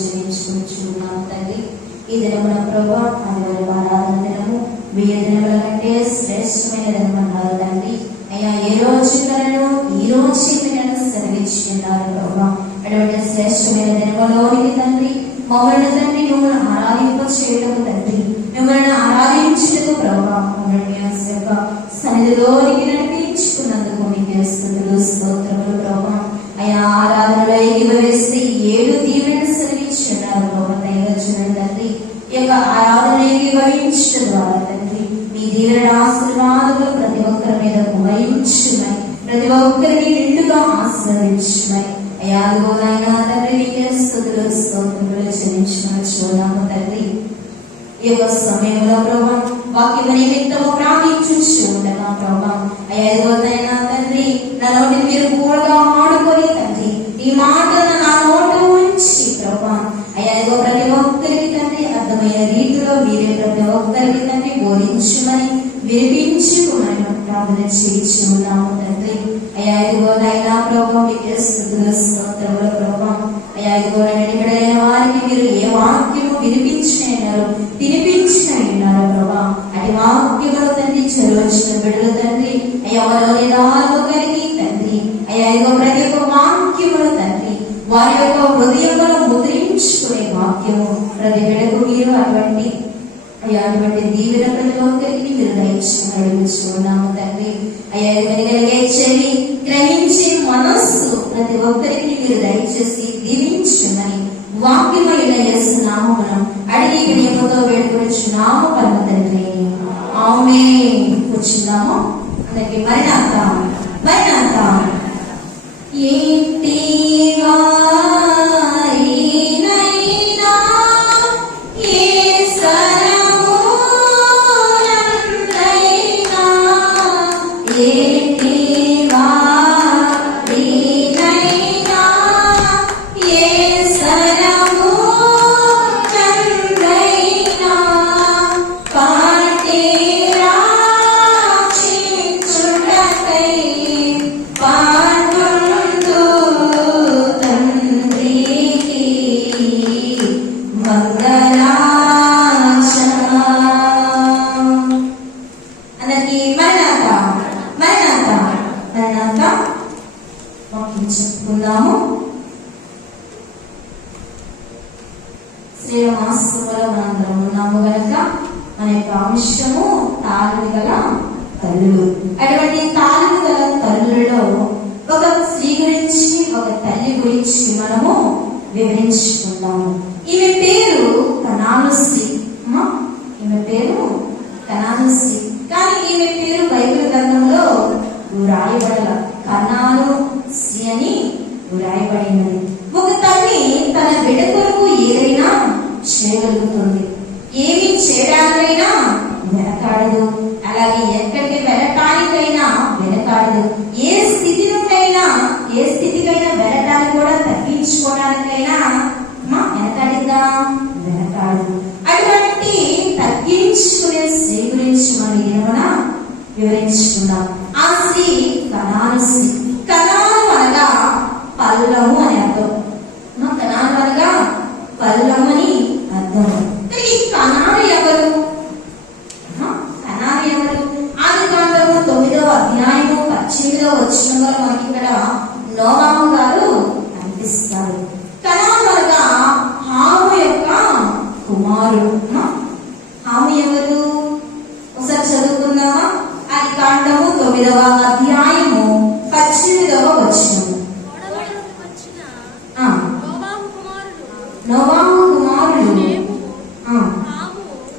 చేయించుకుంటున్నాం తండ్రి. ఈ దినమున ప్రభా ఆదివారం ఆరాధన దినము 1000 దినముల కంటే శ్రేష్టమైన దినమన్నారు తండ్రి. అయ్యా ఏ రోజు కలను ఈ రోజు మీరు సెలవిచ్చున్నారు ప్రభా. అటువంటి శ్రేష్టమైన దినములోనికి తండ్రి మమ్మల్ని తండ్రి మిమ్మల్ని ఆరాధింప చేయటం తండ్రి, మిమ్మల్ని ఆరాధించటకు ప్రభా మమ్మల్ని సన్నిధిలోనికి నడిపించుకున్నందుకు మీకు స్తుతులు స్తోత్రములు ప్రభా. అయ్యా ఆరాధనలో ఎగిరివేస్తే 7 దీవెనలు సెలవిచ్చున్నారు ప్రభా. దైవజనుడు తండ్రి ఈ యొక్క ఆరాధన ఎగిరివరించడం ద్వారా తండ్రి మీ దీవెన ఆశీర్వాదాలు ప్రతి ఒక్కరి మీద కుమరించుమై, ప్రతి ఒక్కరిని నిండుగా ఆశీర్వదించుమై. అయ్యా అదిగోనైనా తండ్రి నీకే స్తుతులు స్తోత్రములు చెల్లించున్నాము తండ్రి. ఈ యొక్క సమయంలో ప్రభా వాక్యం నిమిత్తము ప్రార్థించు ఉండగా ప్రభా అయ్యా అదిగోనైనా తండ్రి నా నోటిని మీరు కూడగా ఆడుకొని తండ్రి ఈ మాటలను నా నోట ఉంచి ప్రభా అయ్యా ఇదిగో ప్రతి ఒక్కరికి తండ్రి అర్థమైన రీతిలో మీరే ప్రతి ఒక్కరికి తండ్రి బోధించుమని వినిపించుకుని ప్రార్థన చేయించున్నాము తండ్రి. అయ్యా ఇదిగోనైనా ప్రభా మీకే స్తుతులు స్తోత్రములు ప్రభా. అయ్యా ఇదిగోనైనా నిబడైన వారికి మీరు ఏ వాక్యము వినిపించినారు తినిపించినారు ప్రభా. అటు వాక్యములు తండ్రి చెరవచ్చిన బిడ్డలు తండ్రి అయ్యా వారి కలిగి తండ్రి అయ్యా ఇదిగో ప్రతి ఒక్క వాక్యములు తండ్రి వారి యొక్క హృదయములను ముద్రించుకునే వాక్యము ప్రతి బిడ్డకు మీరు అటువంటి దీవెన ప్రతి ఒక్కరికి మీరు దయచేస్తున్నాము తండ్రి. అయ్యా కలిగే చెవి గ్రహించే మనస్సు ప్రతి ఒక్కరికి మీరు దయచేసి దీవించమని వాక్యమైన యేసు నామమున అడిగి వినయముతో వేడుకొనుచున్నాము పరమ తండ్రి. ఆమేన్. కూర్చుందాము. అందరికి మరణాత మరణాత. ఏంటి వారినైనా ఏ సరమునైనా ఏంటి వారినైనా ఏ సరమునైనా పాటి రాక్షించుటకై పాడుండు తండ్రికి మంగళాచరణం. అందరికి మరణాత మరణాత మరణాత వాక్యం చెప్పుకుందాము. శ్రీమాసంలో మనందరం ఉన్నాము గనక మన యొక్క అంశము తాళిమి గల తల్లులు. అటువంటి తాళిమి గల తల్లులలో ఒక స్త్రీ గురించి ఒక తల్లి గురించి మనము వివరించుకుందాము. ఈమె పేరు కనాను స్త్రీ. ఈమె పేరు కనాను స్త్రీ. కానీ ఈమె పేరు బైబిల్ గ్రంథంలో వ్రాయబడల కనాను స్త్రీ అని వ్రాయబడినది. ఒక తల్లి తన బిడ్డ కొరకు ఏదైనా చేయగలుగుతుంది, ఏమి చేయడానికైనా వెనకాడదు, అలాగే ఎక్కడికి వెళ్ళటానికైనా వెనకాడదు, ఏ స్థితి నుండైనా ఏ స్థితికైనా వెళ్ళటానికి కూడా తగ్గించుకోవడానికైనా వెనకాడిద్దా వెనకాడదు. అటువంటి తగ్గించుకునే స్త్రీ గురించి మనం ఏమన్నా వివరించుకుందాం. ఆ స్త్రీ కనాను స్త్రీ. కనాను అనగా పల్లము అని అర్థం. కనాను అనగా పల్లము అని అర్థం. ఈ కనాను ఎవరు? కనాను ఎవరు? ఆదికాండము 9వ అధ్యాయము 18వ వచనంలో మనకి ఇక్కడ నోవాహు గారు కనిపిస్తారు. కనాను అనగా హాము యొక్క కుమారుడు. హాము ఎవరు? ఒకసారి చదువుకుందామా. ఆదికాండము 9వ అధ్యాయము 18వ వచనం. నోవాహు కుమారుడు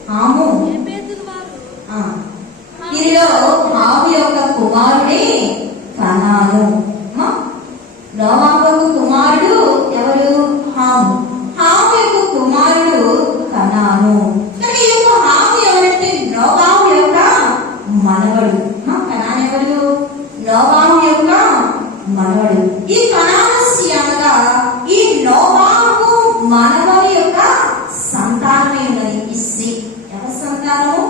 హాము. వీరిలో హాము యొక్క కుమారుడే కనాను. నోవాహు కుమారుడు ఎవరు? హాము. హాము యొక్క కుమారుడు కనాను. కానీ ఈ యొక్క హాము ఎవరంటే నోవాహు యొక్క మనవడు. కనాను ఎవరు? నోవాహు యొక్క మనవడు. ఈ కనాను స్త్రీ అనగా ఈ నోవాహు మనవడి యొక్క సంతానమే ఉన్నది. ఈ స్త్రీ ఎవరి సంతానము?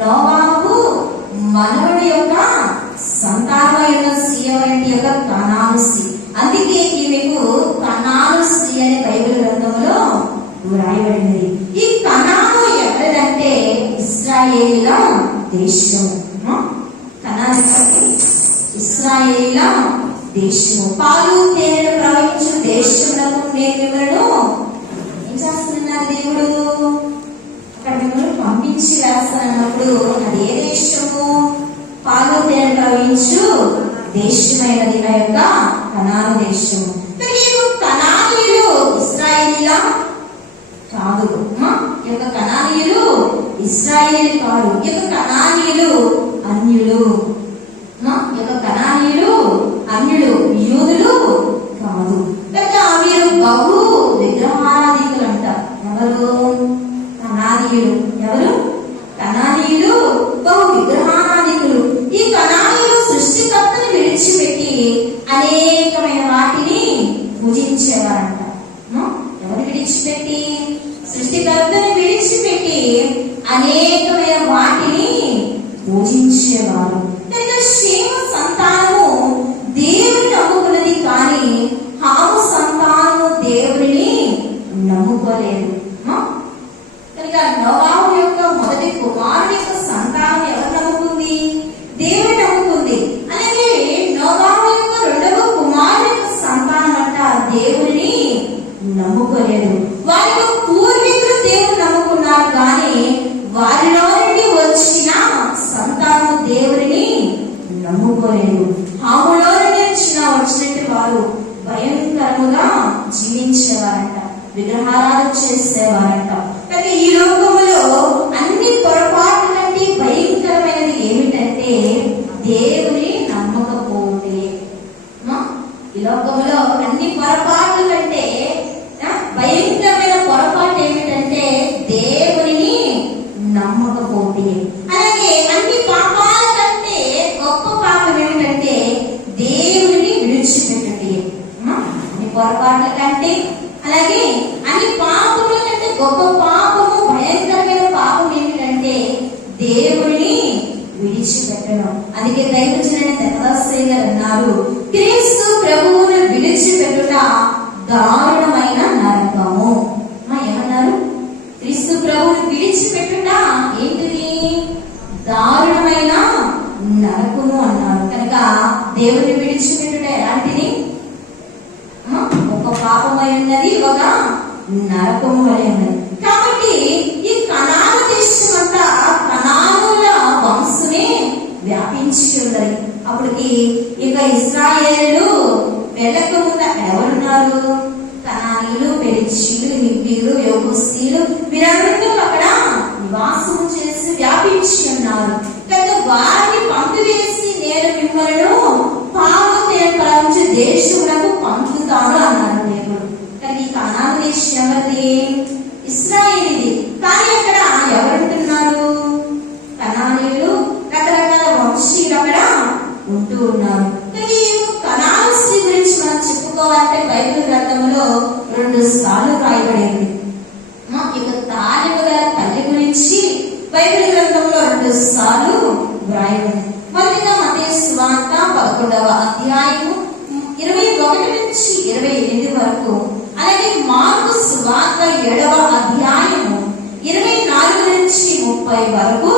నోవాహు మనవడి యొక్క సంతానమైన స్త్రీ ఎవరంటే యొక్క కనాను స్త్రీ. అందుకే ఈమెకు కనాను దేశము. కనాను ఇశ్రాయేలీల దేశము. పాలు తేనెలు ప్రవహించు దేశములకు నేను మిమ్మల్ని ఏం చేస్తున్నారు దేవుడు? అక్కడ మిమ్మల్ని పంపించి వేస్తానన్నప్పుడు అది ఏ దేశము? పాలు తేనెలు ప్రవహించు దేశమైనది ఆ యొక్క కనాను దేశము. కనానీయులు ఇశ్రాయేలీల కాదు. ఈ యొక్క కనానీయులు ఇశ్రాయేలు కాదు. ఈ యొక్క కనానీయులు అన్యులు. ఈ యొక్క కనానీయులు అన్యులు, యూదులు కాదు. మీరు బహు విగ్రహారాధికులు అంట. ఎవరు? కనానీయులు. ఎవరు? కనానీయులు బహు విగ్రహారాధికులు. ఈ కనానీయులు సృష్టికర్తను విడిచిపెట్టి అనేకమైన వాటిని పూజించేవారంట. ఎవరు విడిచిపెట్టి? సృష్టికర్తను విడిచిపెట్టి అనేకమైన వాటిని పూజించేవారు. షేము సంతానము దేవుని నమ్ముకున్నది, కానీ హాము సంతానము దేవుని నమ్ముకోలేదు. కనుక నోవాహు యొక్క మొదటి కుమారుని యొక్క సంతానం ఎవరు నమ్ముకుంది? దేవుని నమ్ముకుంది. అలాగే నోవాహు యొక్క రెండవ కుమారుని యొక్క సంతానం అంట దేవుని నమ్ముకోలేదు. వారి యొక్క పూర్వీకులు దేవుని నమ్ముకున్నారు, కానీ వారిలో నుండి వచ్చిన సంతానం దేవుని నమ్ముకోలేదు. హాములో నుండి వచ్చినట్టు వారు భయంకరముగా జీవించేవారంట, విగ్రహారాధన చేసేవారంట. కానీ ఈ లోకములో అన్ని పొరపాట్ల కంటే భయంకరమైనది ఏమిటంటే దేవుని నమ్మకపోతే. ఈ లోకములో అన్ని పొరపాట్ల కంటే భయంకరమైన పొరపాటు ఏమిటంటే దేవుని నమ్మకపోతే. అలాగే అన్ని పాపాల కంటే గొప్ప పాపం ఏమిటంటే దేవుని విడిచిపెట్టండి. అన్ని పొరపాట్ల కంటే, అలాగే అన్ని పాపముల కంటే గొప్ప పాపము, భయంకరమైన పాపం ఏమిటంటే దేవుని విడిచిపెట్టడం. అందుకే దైవజనుడైన ధర్మదాసయ్య గారు అన్నారు, క్రీస్తు ప్రభువును విడిచిపెట్టుట దారుణమైన నరకము. ఏమన్నారు? క్రీస్తు ప్రభువును విడిచిపెట్టుట ఏంటిది? దారుణమైన నరకము అన్నారు. కనుక దేవుని విడిచిపెట్టుట ఎలాంటిది? ఒక పాపమై ఉన్నది, ఒక నరకము వలె ఉన్నది. కాబట్టి ఈ కనాను దేశం అంతా కనానుల వంశమే వ్యాపించి ఉన్నది. అప్పటికి ఇక ఇశ్రాయేలు వెళ్ళక ముందు అక్కడ ఎవరున్నారు? కనానీయులు, పెరిజీలు, హివ్వీలు, యెబూసీలు వీరందరూ అక్కడ నివాసం చేసి వ్యాపించి ఉన్నారు. కనుక వారిని పంపివేసి నేను మిమ్మల్ని పాలు తేనెలు ప్రవహించే దేశములకు పంపుతాను అన్నారు దేవుడు. కానీ ఈ కనాను దేశం ఎవరిది? ఇశ్రాయేలీది. కానీ అక్కడ ఎవరుంటున్నారు? కనానీయులు, రకరకాల వంశీయులు అక్కడ ఉంటూ ఉన్నారు. కనాను స్త్రీ గురించి మనం చెప్పుకోవాలంటే బైబిల్ గ్రంథంలో 2 సార్లు రాయబడింది. ఇక తాలిము గల తల్లి గురించి బైబిల్ గ్రంథంలో 2 సార్లు వ్రాయబడింది. మొదటిగా మత్తయి సువార్త 11వ అధ్యాయము 21 నుంచి 28 వరకు, అలాగే మార్కు సువార్త 7వ అధ్యాయము 24 నుంచి 30 వరకు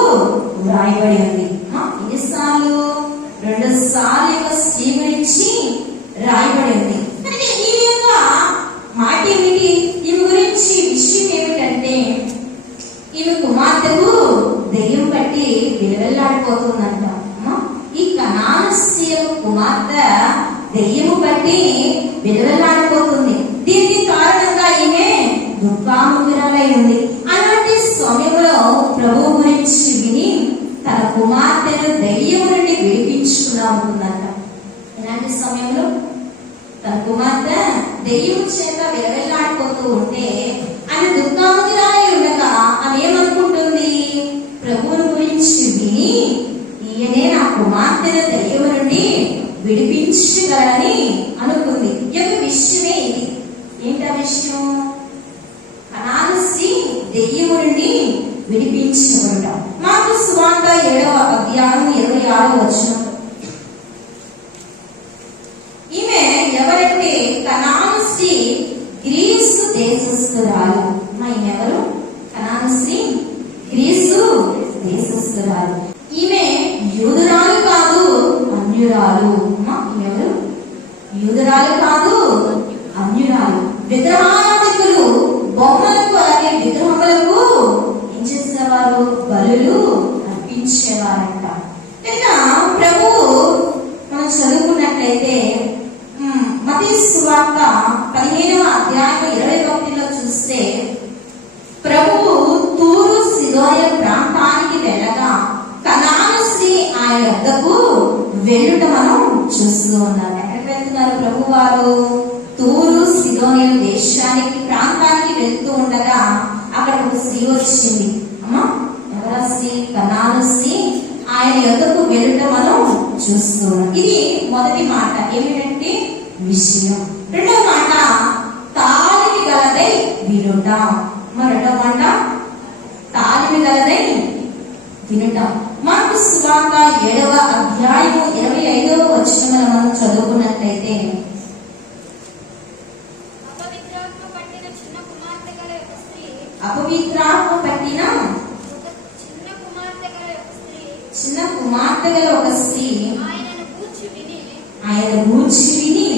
వ్రాయబడి ఉంది. ఎన్నిసార్లు? 2 సార్లు యొక్క స్త్రీ గురించి రాయబడి ఉంది. ఈ యొక్క మాట ఏమిటి? ఈమె గురించి విషయం ఏమిటంటే ఈమె కుమార్తెకు దెయ్యం పట్టి విలువెల్లాడిపోతుందంట. ఈ కనాను స్త్రీ యొక్క కుమార్తె దెయ్యము పట్టి విలువెల్లాడిపోతుంది. దీనికి కారణంగా ఈమె దుఃఖాముగ్గురాలై ఉంది. అలాంటి సమయంలో ప్రభువు గురించి విని తన కుమార్తెను దెయ్యము నుండి విడిపించుకున్నామంట. ఇలాంటి సమయంలో తన కుమార్తె దెయ్యం చేత విలవిల్లాడిపోతూ ఉంటే ఆమె దుఃఖాముగ్గురాలై ఉండగా ఆమె ఏమనుకుంటుంది? ప్రభువుని గురించి విని ఈయనే నా కుమార్తెను దెయ్యము నుండి విడిపించగలనని అనుకుంది. ఈ యొక్క విషయమే ఇది. ఏంటా విషయం? కనాను స్త్రీ దెయ్యము నుండి విడిపించబడట. మార్కు సువార్త 7వ అధ్యాయం 26వ వచనం. ఈమె ఎవరంటే కనాను స్త్రీ గ్రీసు దేశస్థురాలు. ఈమె ఎవరు? కనాను స్త్రీ గ్రీసు దేశస్థురాలు. విగ్రహారాధికులు బొమ్మలకు అలాగే విగ్రహములకు ఏం చేసేవారు? బలులు అర్పించేవారంట. కనుక ప్రభువు మనం చదువుకున్నట్లయితే మత్తయి సువార్త 15వ అధ్యాయం 21లో చూస్తే ప్రభువు తూరు సిదోయ ప్రాంతానికి వెళ్ళగా కనాను స్త్రీ ఆయన వద్దకు వెళ్ళుట మనం చూస్తూ ఉన్నాం. ఎక్కడికి వెళ్తున్నారు ప్రభు వారు? తూరు సిదోనియ దేశానికి ప్రాంతానికి వెళ్తూ ఉండగా అక్కడ ఒక స్త్రీ వచ్చింది. అమ్మా, ఎవరా స్త్రీ? కనాను స్త్రీ ఆయన యొద్దకు వెళ్ళుట మనం చూస్తూ ఉన్నాం. ఇది మొదటి మాట. ఏమిటంటే విషయం. రెండవ మాట తాళిమి గలదై వినుట. రెండవ మాట తాళిమి గలదై వినుట. మార్కు సువార్త 7వ అధ్యాయం 25వ వచనం మనం చదువుకున్నట్లయితే అపవిత్రాత్మ పట్టిన చిన్న కుమార్తె గల ఒక స్త్రీ ఆయన గూర్చి విని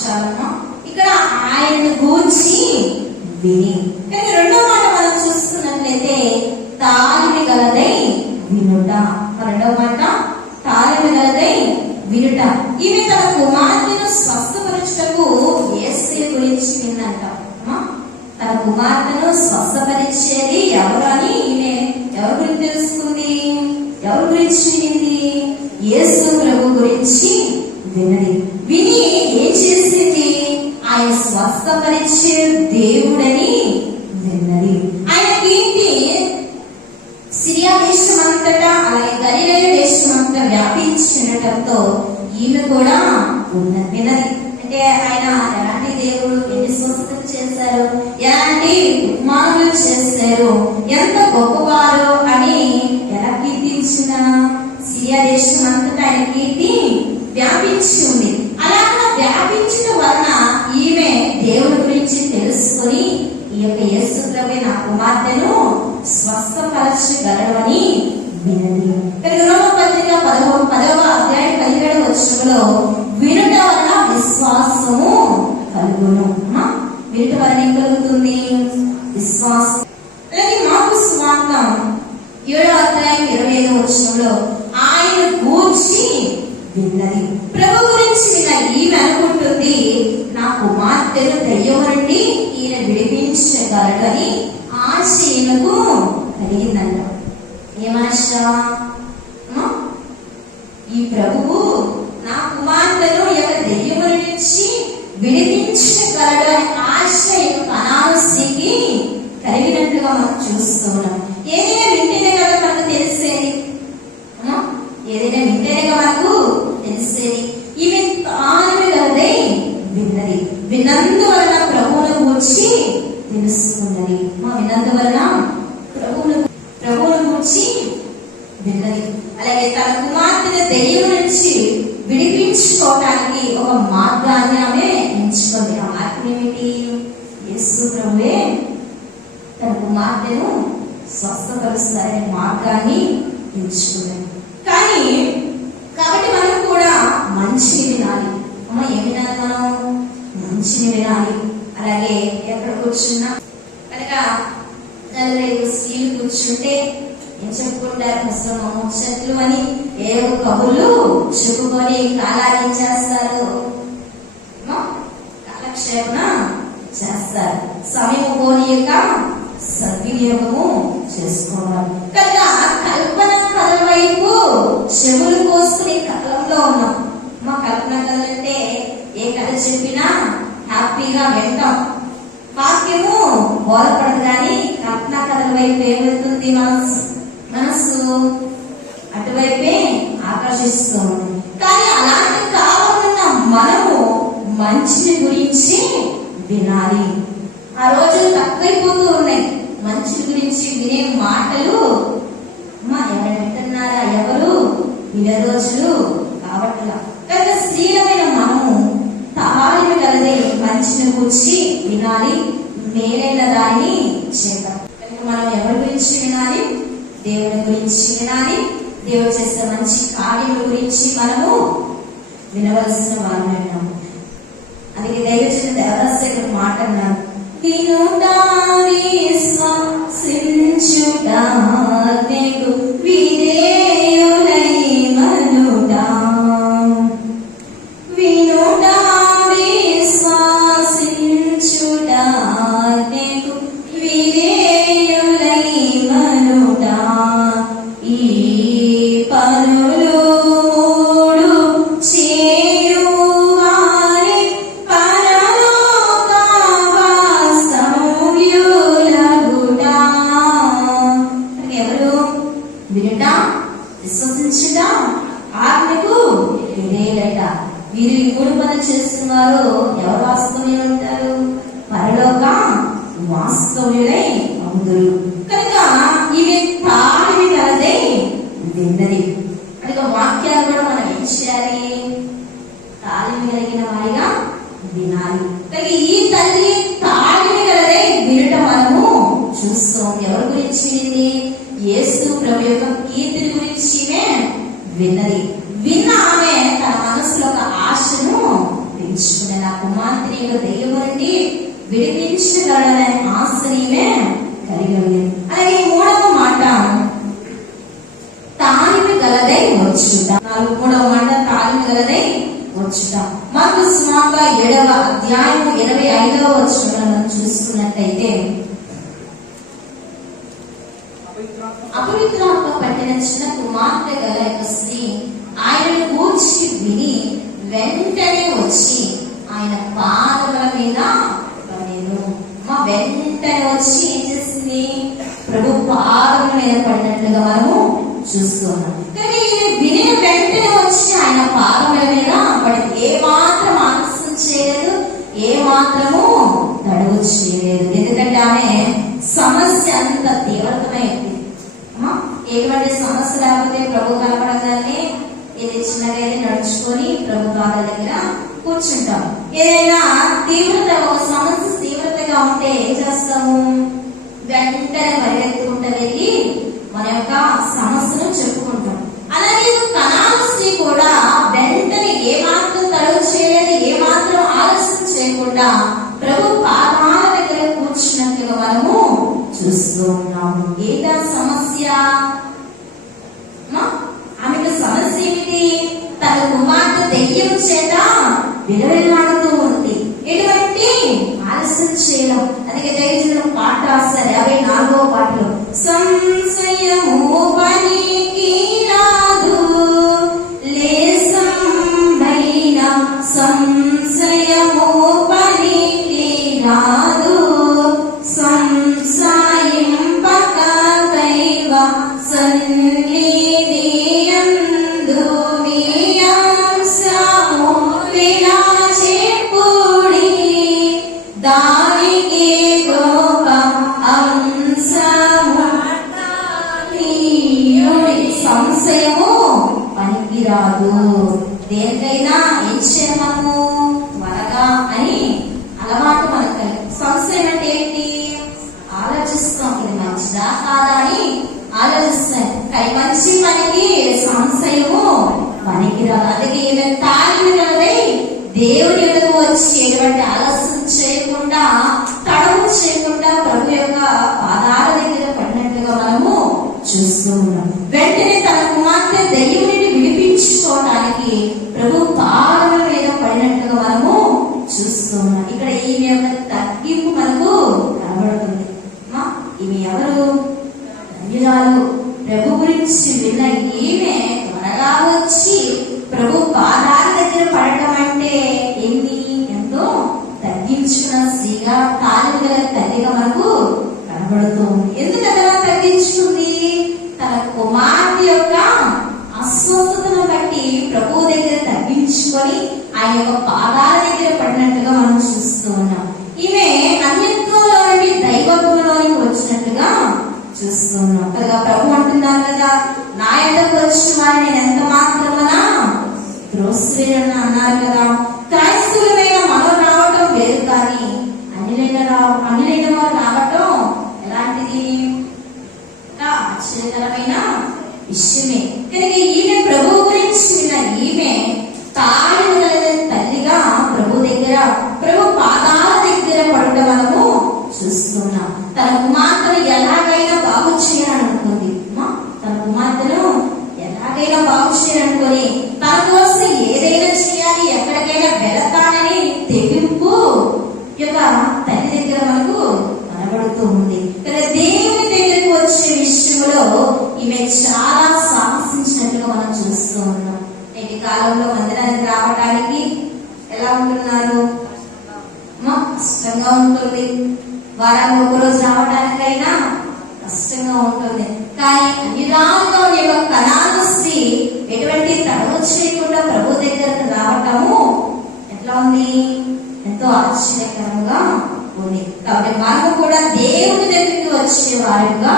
చాలమ్మా, ఇక్కడ ఆయన గూర్చి విని. కానీ రెండో మాట మనం చూస్తున్నట్లయితే తాళిమి గలదై వినుట. రెండవ మాట తాళిమి గలదై వినుట. ఈమె తన కుమార్తెను స్వస్థపరచుటకు యేసు గురించి విందంట. తన కుమార్తెను స్వస్థపరిచేది ఎవరు అని ఈమె ఎవరి గురించి తెలుసుకుంది? ఎవరి గురించి వినింది? యేసు ప్రభు గురించి విన్నది. విని ఏం చేసింది? ఆయన స్వస్థపరిచే దేవుడని విన్నది. ఆయన కీర్తి సిరియా దేశం అంతటా అలాగే గలిలయ దేశం అంతా వ్యాపించడంతో ఈమె కూడా విన్నది. అంటే ఆయన ఎలాంటి దేవుడు, ఎన్ని స్వస్థతలు చేశారు, ఎలాంటి ఉపమానాలు చేశారు, ఎంత గొప్పవారు అని ఎలా కీర్తించిన సిరియా దేశం అంతటా ఆయన కీర్తి వ్యాపించి ఉంది. అలాగా వ్యాపించిన వలన ఈమె దేవుడి గురించి తెలుసుకొని ఈ యొక్క యేసు ప్రభువే నా కుమార్తెను స్వస్థపరచగలడు అని వినది. రోమపత్రిక 10వ అధ్యాయం 17వ వచనంలో వినుట వలన విశ్వాసము కలుగును. వినుట వలన ఏం కలుగుతుంది? విశ్వాసం. అలాగే మార్కు సువార్త 7వ అధ్యాయం 25వ వచనంలో ఆయన గూర్చి విన్నది. ప్రభు గురించి విన్న ఈమె అనుకుంటుంది, నా కుమార్తెను దయ్యం నుండి ఈయన విడిపించగలడు అని ఆశ ఈమెకు కలిగిందంట. ఏమాశ? ఈ ప్రభువు నా కుమార్తెను దయ్యం నుంచి విడిపించగలడు అని ఆశ కనాను స్త్రీకి కలిగినట్లుగా మనం చూస్తున్నాం. ఏదైనా వింటేనే కదా మనకు తెలిసేది. ఏదైనా వింటేనేగా మనకు తెలిసేది. ఈమె తాను గలదై విన్నది. విన్నందువలన ప్రభువును గూర్చి తెలుసుకున్నది. విన్నందువలన ప్రభువును గూర్చి విన్నది. అలాగే తన కుమార్తెను దయ్యం నుంచి విడిపించుకోవడానికి ఒక మార్గాన్ని ఆమె ఎంచుకుంది. ఆ మార్గం ఏమిటి? యేసు ప్రభువే తన కుమార్తెను స్వస్థపరుస్తారనే మార్గాన్ని ఎంచుకున్నది. కాబట్టి మనం కూడా మంచిని వినాలి. ఏం వినాలి? మనం మంచిని వినాలి. అలాగే ఎక్కడ కూర్చున్నా కనుక 4-5 స్త్రీలు కూర్చుంటే ఏం చెప్పుకుంటారు? ముసలమ్మ ముచ్చట్లు అని ఏవో కబుర్లు చెప్పుకొని కాలాన్ని చేస్తారు, కాలక్షేపణ చేస్తారు. సమయం పోనీయక సద్వినియోగము చేసుకోవాలి. కనుక కల్పన కథల వైపు చెవులు కోసుకుని కాలంలో ఉన్నాం. కల్పన కథలు అంటే ఏ కథ చెప్పినా హ్యాపీగా వింటాం. వాక్యము బోధపడదు, కానీ కల్పన కథల వైపు ఏమవుతుంది? మనసు అటువైపే ఆకర్షిస్తూ ఉంటుంది. కానీ అలాంటి కావాలన్న మనము మంచిని గురించి వినాలి. ఆ రోజులు తక్కువైపోతూ ఉన్నాయి. మంచి గురించి వినే మాటలు ఎవరు వింటున్నారా? ఎవరు వినే రోజులు కావట్లా. కనుక స్త్రీలమైన మనము తాళిమి గలదే మంచిని గురించి వినాలి, మేలైన దాన్ని చేద్దాం. కనుక మనం ఎవరి గురించి వినాలి? దేవుని గురించి వినాలి. దేవుడు చేసే మంచి కార్యముల గురించి మనము వినవలసిన వారమై ఉన్నాము. అందుకే దైవజన దేవదాసేకుడు మాట అన్నారు, వినుటా విశ్వసించుటా నీకు విధేయులై మనుటా. వినుటా విశ్వసించుటా నీకు విధేయులై మనుటా. ఈ పనులు మూడు చేయువారి పరలోక వాస్తవ్యులగుటా. ఎవరు? వినుట, విశ్వసించుట, ఆజ్ఞకు విధేయులట. వీరు ఈ మూడు పనులు చేస్తున్నారు. ఎవరు వాస్తవ్యులు ఉంటారు? పరలోక వాస్తవ్యులై అందురు. కనుక ఇవి తాళివి కలదే విన్నది. కనుక వాక్యాలు కూడా మనం ఏం చేయాలి? తాళివి కలిగిన వారిగా వినాలి. కనుక ఈ తల్లి తాళివి కలదే వినుట మనము చూస్తాం. ఎవరి గురించి వింది? యేసు ప్రభు యొక్క కీర్తిని గురించి విన్నది. విన్న ఆమె తన మనసులో ఒక ఆశను పెంచుకునే, నా కుమార్తెని యొక్క దెయ్యం నుండి విడిపించగలడనే ఆశనే కలిగి ఉంది. అలాగే మూడవ మాట తాళిమి గలదై వచ్చుట. మూడవ మాట తాళిమి గలదై వచ్చుట. మార్కు సువార్త 7వ అధ్యాయం 25వ వచనంలో మనం చూసుకున్నట్టయితే, అపవిత్రాత్మ పట్టిన చిన్న కుమార్తె గల యొక్క స్త్రీ ఆయనను కూర్చి విని వెంటనే వచ్చి ఆయన పాదముల మీద పడెను. వెంటనే వచ్చి ఏం చేసింది? ప్రభు పాదముల మీద పడినట్లుగా మనము చూస్తున్నాం. కానీ ఈయన విని వెంటనే వచ్చి ఆయన పాదముల మీద పడింది. ఏ మాత్రం ఆలస్యం చేయలేదు, ఏ మాత్రము తడువు చేయలేదు. ఎందుకంటే ఆమె సమస్య అంత తీవ్రతమైంది. ఎటువంటి సమస్య లేకపోతే ప్రభు కనపడగానే ఇది చిన్నగా నడుచుకొని ప్రభు పాదాల దగ్గర కూర్చుంటాం. ఏదైనా తీవ్రత, ఒక సమస్య తీవ్రతగా ఉంటే ఏం చేస్తాము? వెంటనే పరిగెత్తుకుంటూ వెళ్ళి మన యొక్క సమస్యను చెప్పుకుంటాం. అలాగే కనాను స్త్రీ కూడా వెంటనే ఏ మాత్రం తడువు చేయలేదు, ఏ మాత్రం ఆలస్యం చేయకుండా ప్రభు పాదాల దగ్గర కూర్చున్నట్టుగా మనము చూస్తూ ఉన్నాము. ఏంటా సమస్య? ఆమెకు సమస్య ఏమిటి? తన కుమార్తె దెయ్యం చేత విలువెల్లాడుతూ ఉంది. ఎటువంటి ఆలస్యం చేయడం. అందుకే దైవజనులు పాట రాస్తారు 54వ పాటలో, సంశయము పనికి రాదు లేసంబైన సంశయము పనికి రాదు సంశయింపక దైవ సన్నిధియందు వియాంశము విలాసిపుడి దానికి గొప్ప అంశము సంశయము పనికిరాదు. దేనికైనా ఏం చేయమను త్వరగా అని అలవాటు మనకు. సంశయం అంటే ఏంటి? ఆలోచిస్తాం, ఇది మంచిదా కాదా అని ఆలోచిస్తాం. కానీ మంచి పనికి సంశయము పనికిరాదు. అందుకే ఈమె తాళిమి గలదై దేవుని ఎదురు వచ్చి ఎటువంటి ఆలస్యం చేయకుండా, తడవు చేయకుండా ప్రభు యొక్క పాదాల దగ్గర పడినట్లుగా మనము చూస్తూ ఉన్నాం. వెంటనే తన కుమార్తె దెయ్యం నుండి విడిపించుకోవడానికి ప్రభు పాదముల మీద పడినట్లుగా మనము చూస్తూ ఉన్నాం. ఇక్కడ ఈమె యొక్క తగ్గింపు మనకు కనబడుతుంది. ఈమె ఎవరు? ధన్యురాలు. ప్రభు గురించి విన్న ఈమె త్వరగా వచ్చి ప్రభు పాదాల దగ్గర పడటం అంటే ఏంటి? ఎంతో తగ్గించుకున్న స్త్రీగా, తాళిమి గల తల్లిగా మనకు కనబడుతుంది. ఎందుకంటే తగ్గించుకుంది? తన కుమార్తె యొక్క అస్వస్థతను బట్టి ప్రభు దగ్గర తగ్గించుకొని ఆయన యొక్క పాదాల దగ్గర పడినట్టుగా మనం చూస్తూ ఉన్నాం. ఈమె అన్యత్వంలో నుండి దైవత్వంలోనికి వచ్చినట్టుగా చూస్తూ ఉన్నాం కదా. ప్రభు అంటున్నారు కదా, నా యొద్దకు వచ్చిన వారిని నేను ఎంత మాత్రమనా త్రోసివేయను అన్నారు కదా. క్రైస్తవులమైన మనం రావటం వేరు, కానీ అన్యులైన వారు రావటం ఎలాంటిది? ఆశ్చర్యకరమైన విషయమే. కనుక ఈమె ప్రభు గురించి ఈమె తాళి ఉంటున్నారు? కష్టంగా ఉంటుంది. వారానికి ఒకరోజు రావడానికైనా కష్టంగా ఉంటుంది. కానీ అన్యురాలుగా ఉండే ఒక కనాను స్త్రీ ఎటువంటి తడవ చేయకుండా ప్రభు దగ్గరకు రావటము ఎట్లా ఉంది? ఎంతో ఆశ్చర్యకరంగా ఉంది. కాబట్టి మనము కూడా దేవుని దగ్గరికి వచ్చే వారిగా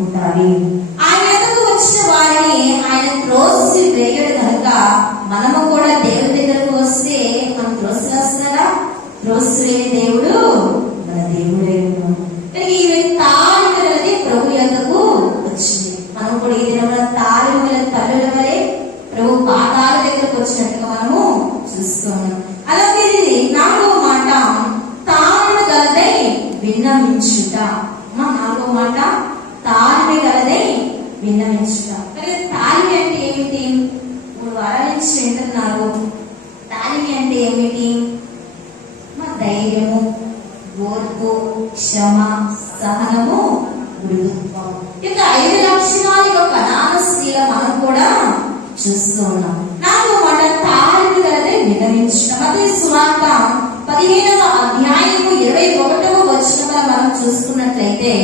ఉండాలి. ఆయన ఎదుగు వచ్చిన వారిని ఆయన త్రోసి వేయడు కనుక మనము కూడా దేవుని దగ్గరకు వస్తే మనం త్రోసి వేస్తారా? త్రోసి వేయని దేవుడు మన దేవుడే. ఈమె తాళి అనేది ప్రభు యొద్దకు వచ్చింది. మనం కూడా ఈ దిన తాళి తల్లుల వలె ప్రభు పాదాల దగ్గరకు వచ్చినట్టుగా మనము చూస్తున్నాం. అలాగే నాలుగో మాట తాళి గలదై విన్నవించుట. నాలుగో మాట తాళి గలదై విన్నవించుట. తాళి అంటే ఏమిటి? 3 వారాల నుంచి వింటున్నారు. తాళి అంటే ఏమిటి? ధైర్యము, ఓర్పు, క్షమ, సహనము, మృదుత్వం. ఇక 5 లక్షణాలు కనాను స్త్రీల మనం కూడా చూస్తూ ఉన్నాం. నాలుగో మాట తాళి గలదై విన్నవించుట. మత్తయి సువార్త 15వ అధ్యాయము 21వ వచనంలో మనం చూసుకున్నట్లయితే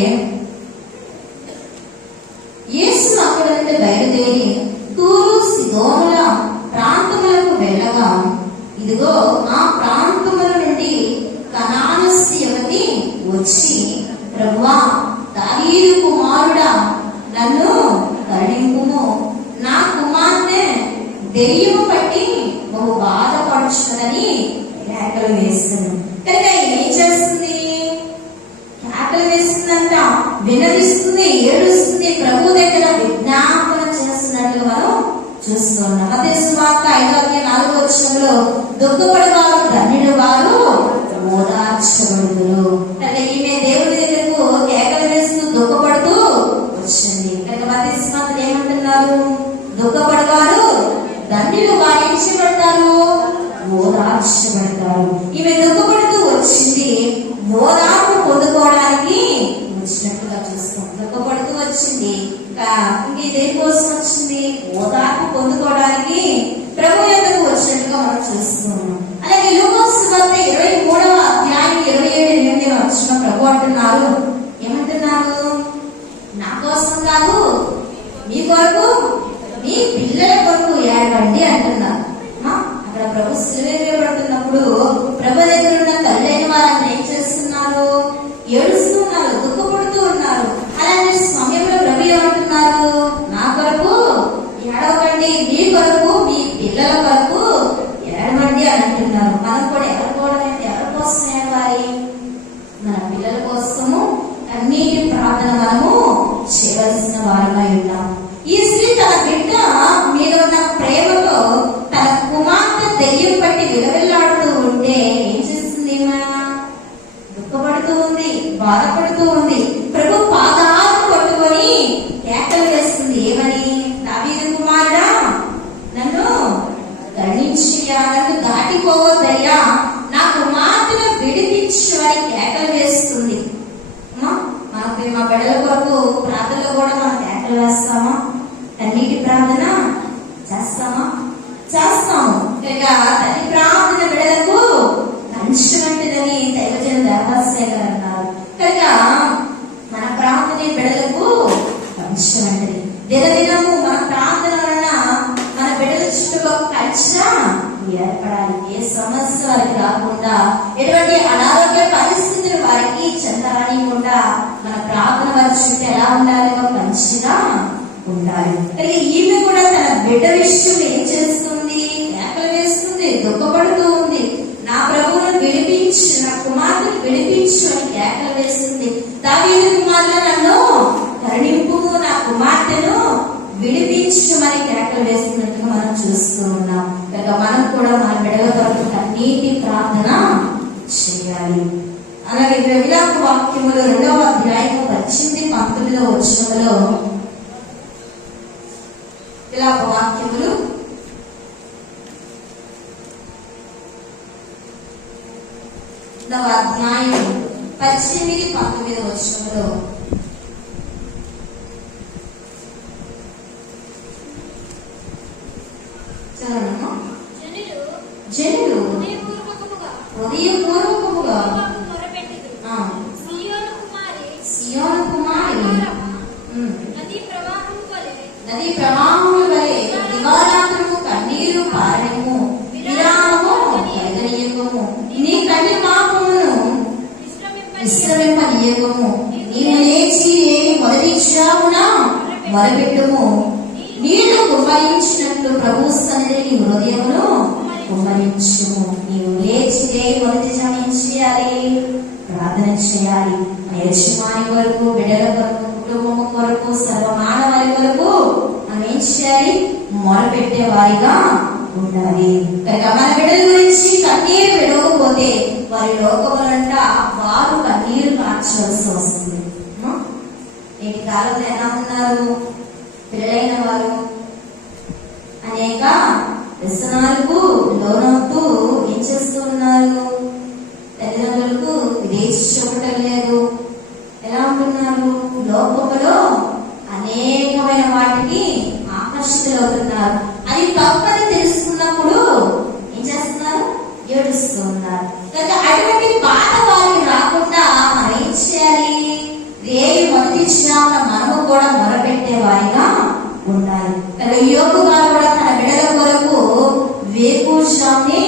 యేసు అక్కడ నుండి బయలుదేరి తూరు సీదోనుల ప్రాంతములకు వెళ్ళగా ఇదిగో ఆ ప్రాంతముల నుండి కనాను స్త్రీ యువతి వచ్చి, ప్రభువా, దావీదు కుమారుడా, నన్ను కరుణింపుము, నా కుమార్తె దెయ్యము పట్టి బహు బాధపడుచున్నదని కేకలు వేస్తుంది. కనుక ఏం చేస్తుంది? కేకలు వేస్తుందంట, వినవిస్తుంది, ఏడుస్తుంది, ప్రభు దగ్గర విజ్ఞాపన చేస్తున్నట్లు మనం చూస్తున్నాం. మత్తయి సువార్త 5వ అధ్యాయం 4వ వచనంలో దుఃఖపడేవారు ధన్యులు, వారు ఓదార్చబడుదురు. కనుక ఈమె దేవుడి దగ్గరకు కేకలు వేస్తూ దుఃఖపడుతూ వచ్చింది. కనుక మత్తయి సువార్తలు ఏమంటున్నారు? దుఃఖపడేవారు ధన్యులు, వారు ఏం చేయబడతారు? ఓదార్చబడతారు. ఈమె దుఃఖపడుతూ వచ్చింది, ఓదార్పు పొందుకోవడానికి వచ్చినట్టుగా చూస్తాం. దుఃఖపడుతూ వచ్చింది, ఇంక దేనికోసం వచ్చింది? ఓదార్పు పొందుకోవడానికి ప్రభు యొద్దకు వచ్చినట్టుగా మనం చూస్తున్నాం. అలాగే లూకా సువార్త 23వ అధ్యాయం 27-28వ వచనం ప్రభు అంటున్నారు. ఏమంటున్నారు? నా కోసం కాదు, మీ కొరకు, మీ పిల్లల కొరకు ఏడవండి అంటున్నారు. అక్కడ ప్రభు సిలువేయబడుతున్నప్పుడు ప్రభు దగ్గర ఉన్న తల్లైన వారందరూ ఏం చేస్తున్నారు? ఏడుస్తున్నారు, దుఃఖపడుతూ ఉన్నారు. అలాంటి సమయంలో ప్రభు ఏమంటున్నారు? నా కొరకు ఏడవకండి, మీ కొరకు, మీ పిల్లల కొరకు ఏడవండి అని అంటున్నారు. మనం కూడా ఎవరి కోసం ఏడవాలి? మన పిల్లల కోసము అన్నిటి ప్రార్థన మనము చేయవలసిన వారమై ఉన్నాం. ఈ స్త్రీ తన బిడ్డ మీద ఉన్న ప్రేమతో తన కుమార్తె దెయ్యం పట్టి విలవిల్లాడుతూ ఉంటే ఏం చేస్తుంది? దుఃఖపడుతూ ఉంది, బాధపడుతూ ఉంది. ప్రభు పాదాలను పట్టుకొని కేకలు వేస్తుంది. ఏమని? దావీదు కుమారుడా, నన్ను కరుణించయ్యా, నన్ను దాటిపోవద్దయ్యా, నా కుమార్తెను విడిపించు అని కేకలు వేస్తుంది. మనకి మా బిడ్డల కొరకు ప్రార్థనలో కూడా మనం కేకలు వేస్తామా? అన్నిటి ప్రార్థన చేస్తామా? చేస్తాము. ఇక తల్లి ప్రార్థన బిడ్డలకు కంచె వంటిదని దైవజన దేవదాసయ్య గారు అన్నారు. కనుక మన ప్రార్థన బిడ్డలకు కంచె వంటిది. దినదినము మన ప్రార్థన వలన మన బిడ్డల చుట్టూ కంచె ఏర్పడాలి. ఏ సమస్య వారికి రాకుండా, ఎటువంటి అనారోగ్య పరిస్థితులు వారికి చెందరానికుండా మన ప్రార్థన వారి చుట్టూ ఎలా ఉండాలి? ఒక కంచెగా ఉండాలి. ఈమె కూడా తన బిడ్డ విషయం ఏం చేస్తుంది? కేకలు వేస్తుంది, దుఃఖపడుతూ ఉంది. నా ప్రభువును విడిపించు, నా కుమార్తెను విడిపించు అని కేకలు వేస్తుంది. దావీదు కుమారుడు, నన్ను కరుణింపు, నా కుమార్తెను విడిపించమని కేకలు వేస్తున్నట్టుగా మనం చూస్తూ ఉన్నాం. కనుక మనం కూడా మన బిడ్డల కొరకు అన్నిటి ప్రార్థన చేయాలి. అలాగే విలాప వాక్యములు 2వ అధ్యాయం 18-19వ వచనంలో విలాప వాక్యములు 2వ అధ్యాయం 18-19వ వచనంలో జనులు హృదయపూర్వకముగా మొరపెట్టెదరు. ఆ, సీయోను కుమారి సియోను కుమారి నదీ ప్రవాహం వలె నది ప్రవాహముల వలె దివారాత్రము కన్నీరు పారము విరామము కలగనీయకము నీ కన్య పాపమును విశ్రమింపనీయకము నీవు లేచి మొదటి జామున మొరపెట్టుము నీళ్లు కుమ్మరించినట్లు ప్రభు సన్నిధిని నీ హృదయమును కుమ్మరించుము. నీవు లేచి మొదటి జామున ఏం చేయాలి? ప్రార్థన చేయాలి. యజమాని కొరకు, బిడ్డల కొరకు, కుటుంబం కొరకు, సర్వమానవారి కొరకు మనం ఏం చేయాలి? మొరపెట్టే వారిగా ఉండాలి. కనుక మన బిడ్డల గురించి కన్నీరు విడవకపోతే వారి లోకములంట వారు కన్నీరు కార్చాల్సి వస్తుంది. నేటి కాలంలో ఎలా ఉన్నారు? పిల్లలైన వారు అనేక వ్యసనాలకు లోనవుతూ ఏం చేస్తూ ఉన్నారు? తల్లిదండ్రులకు విదేశీ చూపటం లేదు. ఎలా ఉంటున్నారు? లోకములో అనేకమైన వాటికి ఆకర్షితులవుతున్నారు. అది తప్పని తెలుసుకున్నప్పుడు ఏం చేస్తున్నారు? ఏడుస్తూ ఉన్నారు. కనుక అటువంటి బాధ వారికి రాకుండా మనం ఏం చేయాలి? రేయి మొదటి జామున మనము కూడా మొరపెట్టే వారిగా ఉండాలి. కనుక యోగు గారు కూడా తన బిడ్డల కొరకు వేకుజామునే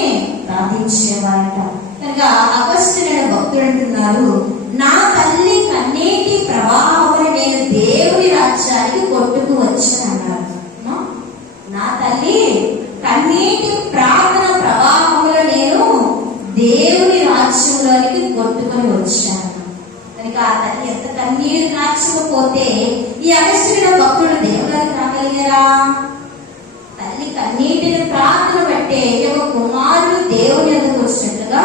ప్రార్థించేవారట. కనుక అగస్త్యుడైన భక్తుడు అంటున్నారు, నా తల్లి కన్నీటి ప్రవాహముని నేను దేవుని రాజ్యానికి కొట్టుకు వచ్చానన్నారు. నా తల్లి కన్నీటి ప్రార్థన ప్రవాహములో నేను దేవుని రాజ్యంలోనికి కొట్టుకొని వచ్చాను. కనుక ఆ తల్లి ఎంత కన్నీరు కార్చకపోతే ఈ అగస్త్యుడైన భక్తుడు దేవునికి రాగలిగారా? తల్లి కన్నీటిని ప్రార్థన బట్టే ఒక కుమారుడు దేవుని ఎందుకు వచ్చినట్లుగా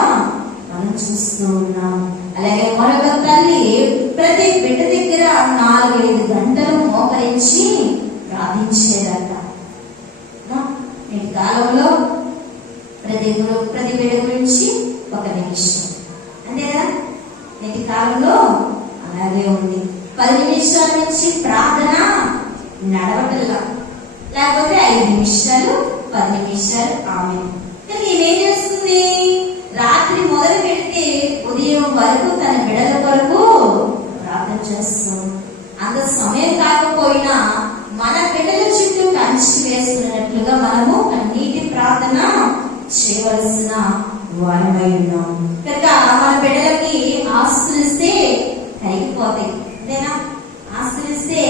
మనం చూస్తూ ఉన్నాం. అలాగే మరొక తల్లి ప్రతి బిడ్డ దగ్గర 4-5 గంటలు మోకరించి ప్రార్థించేదట. నేటి కాలంలో ప్రతి బిడ్డ గురించి 1 నిమిషం అంతేనా? నేటి కాలంలో అలాగే ఉంది. 10 నిమిషాల నుంచి ప్రార్థన నడవటల్లా, లేకపోతే 5 నిమిషాలు 10 నిమిషాలు ఆమె. కానీ ఏం చేస్తుంది? రాత్రి మొదలు పెడితే ఉదయం వరకు తన బిడ్డల కొరకు ప్రార్థన చేస్తుంది. అంత సమయం కాకపోయినా మన బిడ్డల చుట్టూ కంచి వేస్తున్నట్లుగా మనము కన్నీటి ప్రార్థన చేయవలసిన వారమై ఉన్నాం. కనుక మన బిడ్డలకి ఆస్తులిస్తే కరిగిపోతాయి. అంతేనా? ఆస్తులిస్తే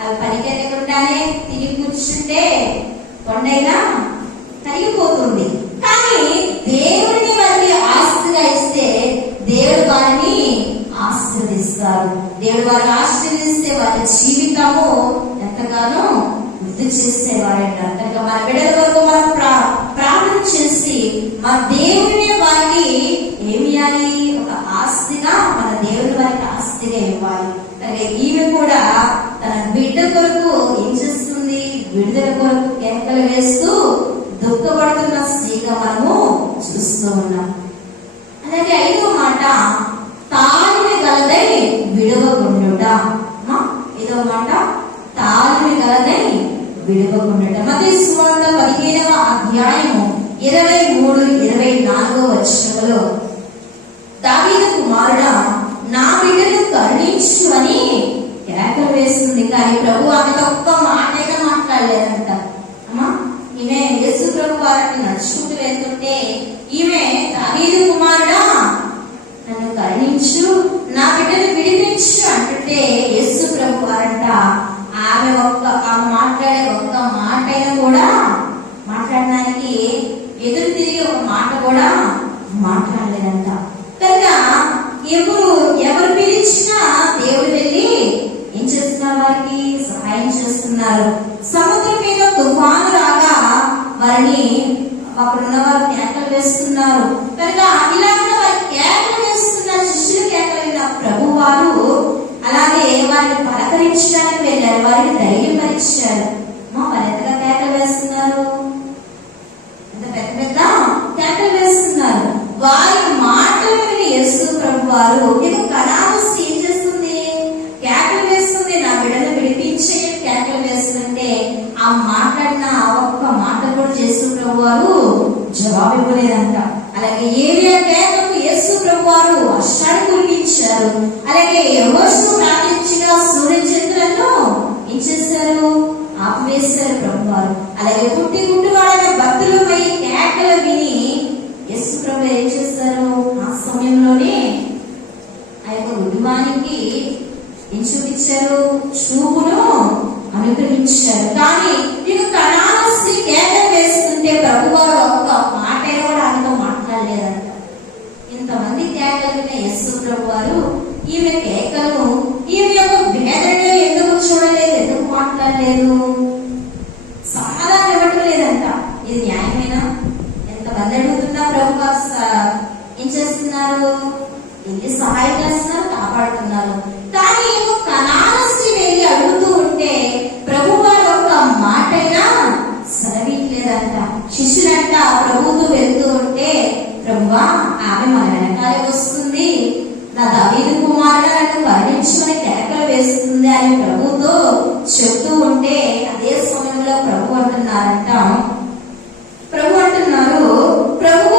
అవి పనికెళ్ళకుండానే తిరిగి కూర్చుంటే కొండైనా కరిగిపోతుంది. కానీ దేవుడిని వారికి ఆస్తిగా ఇస్తే దేవుడు వారిని ఆశీర్వదిస్తారు. దేవుడు వారిని ఆశీర్వదిస్తే వారి జీవితము ఎంతగానో వృద్ధి చేసేవారంటారు. కనుక మన బిడ్డల వరకు మనం ప్రార్థన చేసి మన దేవుడిని వారికి ఏమి ఇవ్వాలి? ఒక ఆస్తిగా మన దేవుడి వారికి ఆస్తిగా ఇవ్వాలి. కనుక ఈమె కూడా తన బిడ్డ కొరకు ఏం చేస్తుంది? విడుదల కొరకు కేకలు వేస్తూ దుఃఖపడుతున్న స్త్రీగా మనము చూస్తూ ఉన్నాం. అలాగే 5వ మాట, తాళిని గలదై విడవకుండుట. 5వ మాట, తాళిని గలదై విడవకుండుట. మత్తయి సువార్త 15వ అధ్యాయము 23-24 వచనములో దావీదు కుమారుడా నా బిడ్డను కరుణించు అని కేకలు వేస్తుంది. కానీ ప్రభు ఆమెతో ఒక్క మాటైనా మాట్లాడలేదంట. అమ్మా, ఈమె యేసు ప్రభు వారిని నడుచుకుంటూ వెళ్తుంటే ఈమె దావీదు కుమారుడా నన్ను కరుణించు, నా బిడ్డను విడిపించు అంటుంటే యేసు ప్రభు వారంట ఆమె మాట్లాడే ఒక్క మాటైనా కూడా మాట్లాడడానికి ఎదురు తిరిగి ఒక మాట కూడా మాట్లాడలేదంట. కనుక ఎవరు పిలిచినా దేవుడు వెళ్ళి ఏం చేస్తున్నారు? వారికి సహాయం చేస్తున్నారు. సముద్రం మీద తుఫాను లాగా వారిని అక్కడున్న వారు కేకలు వేస్తున్నారు. కనుక ఇలాగ వారి కేకలు వేస్తున్న శిష్యులు కేకలు విన్న ప్రభు వారు అలాగే వారిని పలకరించడానికి వెళ్ళారు. వారిని ధైర్యపరిచారు. వారు ఎంతగా కేకలు వేస్తున్నారు? ఎంత పెద్ద పెద్ద కేకలు వేస్తున్నారు. వారి మాటలు విని యేసు ప్రభు వారు ఇది కనాను ఏం చేస్తుంది? కేకలు వేస్తుంది, నా బిడ్డను విడిపించే కేకలు వేస్తుంటే ఆ మాట్లాడిన ఒక్క మాట కూడా యేసు ప్రభు వారు జవాబు ఇవ్వలేదంట. అలాగే ఏలియా ప్రార్థించారు. అలాగే యెహోషువ ప్రార్థించగా సూర్యచంద్రులను ఏం చేశారు? ఆపివేశారు ప్రభు వారు. అలాగే పుట్టి గుడ్డివాడైన భక్తులు పోయి కేకలు విని యేసు ప్రభు ఏం చేస్తారు? ఆ సమయంలోనే ఆ యొక్క గుడ్డివానికి ఏం చూపించారు? చూపును అనుగ్రహించారు. కానీ నీకు కణాల స్త్రీ కేకలు వేస్తుంటే ప్రభు వారు ఒక్క మాట కూడా ఆమెతో మాట్లాడలేదంట. ఇంతమంది కేకలు విన్న యేసు ప్రభు వారు ఈమె కేకలు, ఈమె యొక్క వేదన ఎందుకు చూడలేదు, ఎందుకు మాట్లాడలేదు, సమాధానం ఇవ్వటం లేదంట. ఇది న్యాయమేనా? ఎంతమంది అడుగుతున్నా ప్రభు గారు ఏం చేస్తున్నారు? ఇది సహాయం చేస్తున్నారు, కాపాడుతున్నారు. కానీ కనాన స్త్రీ వెళ్ళి అడుగుతూ ఉంటే ప్రభు వారు ఒక్క మాటైనా సెలవిట్లేదంట. శిష్యులంట ప్రభుతో వెళ్తూ ఉంటే, ప్రభువా ఆమె మన వెనకాలే వస్తుంది, నా దావీదు కుమారుడు నన్ను కరుణించమని కేకలు వేస్తుంది అని ప్రభుతో చెప్తూ ఉంటే, అదే సమయంలో ప్రభు అంటున్నారు ప్రభు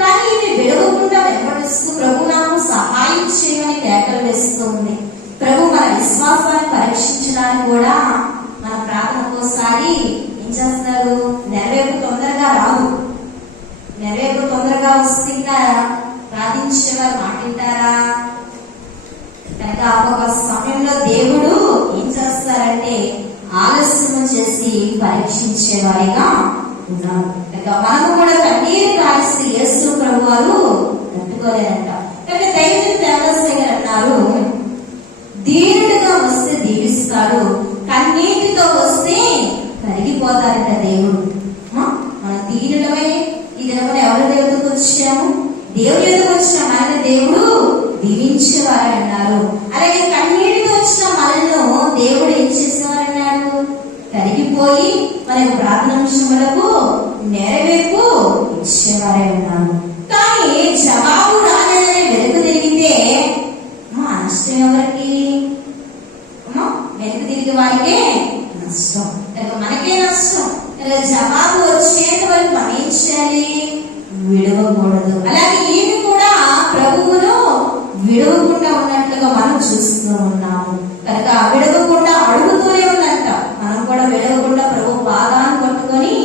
కానీ ఇది విడవకుండా వెంబడిస్తూ ప్రభు నాకు సహాయం చేయమని కేకలు వేస్తుంది. ప్రభు మన విశ్వాసాన్ని పరీక్షించడానికి కూడా మన ప్రార్థన ఒక్కోసారి ఏం చేస్తారు? నెరవేర్పు తొందరగా రాదు. నెరవేర్పు తొందరగా వస్తే ఇంకా ప్రార్థించే వారు మాట్లాడతారా? కనుక ఒక సమయంలో దేవుడు ఏం చేస్తారంటే ఆలస్యం చేసి పరీక్షించేవారిగా ఉన్నారు. కనుక మనము కూడా కన్నీరు కాల్సి యేసు ప్రభు వారు తట్టుకోలేదంట. కనుక దైవజనుడు దేవదాసు గారు అన్నారు, దీనుడిగా వస్తే దీవిస్తాడు, కన్నీటితో వస్తే కరిగిపోతారంట దేవుడు. మన దీనులమై ఈ దినమున ఎవరి దేవుడికి వచ్చాము? దేవుడి ఎదుగు వచ్చిన మన దేవుడు దీవించేవారు అన్నారు. అలాగే కన్నీటితో వచ్చిన మనల్ని దేవుడు ఏం చేసేవారన్నాడు? కరిగిపోయి మన ప్రార్థన విషయములకు నెరవేర్పు ఇచ్చేవారే ఉన్నారు. కానీ జవాబు రాలేదని వెనుక తిరిగితే నష్టం ఎవరికి? వెనుక తిరిగి వారికే నష్టం, మనకే నష్టం. జవాబు వచ్చేంత వరకు మనం ఏం చేయాలి? విడవకూడదు. అలాగే ఈమె కూడా ప్రభువును విడవకుండా ఉన్నట్లుగా మనం చూస్తూ ఉన్నాము. కనుక విడవకుండా అడుగుతూనే ఉన్నట్ట. మనం కూడా విడవకుండా ప్రభు పాదాన్ని పట్టుకొని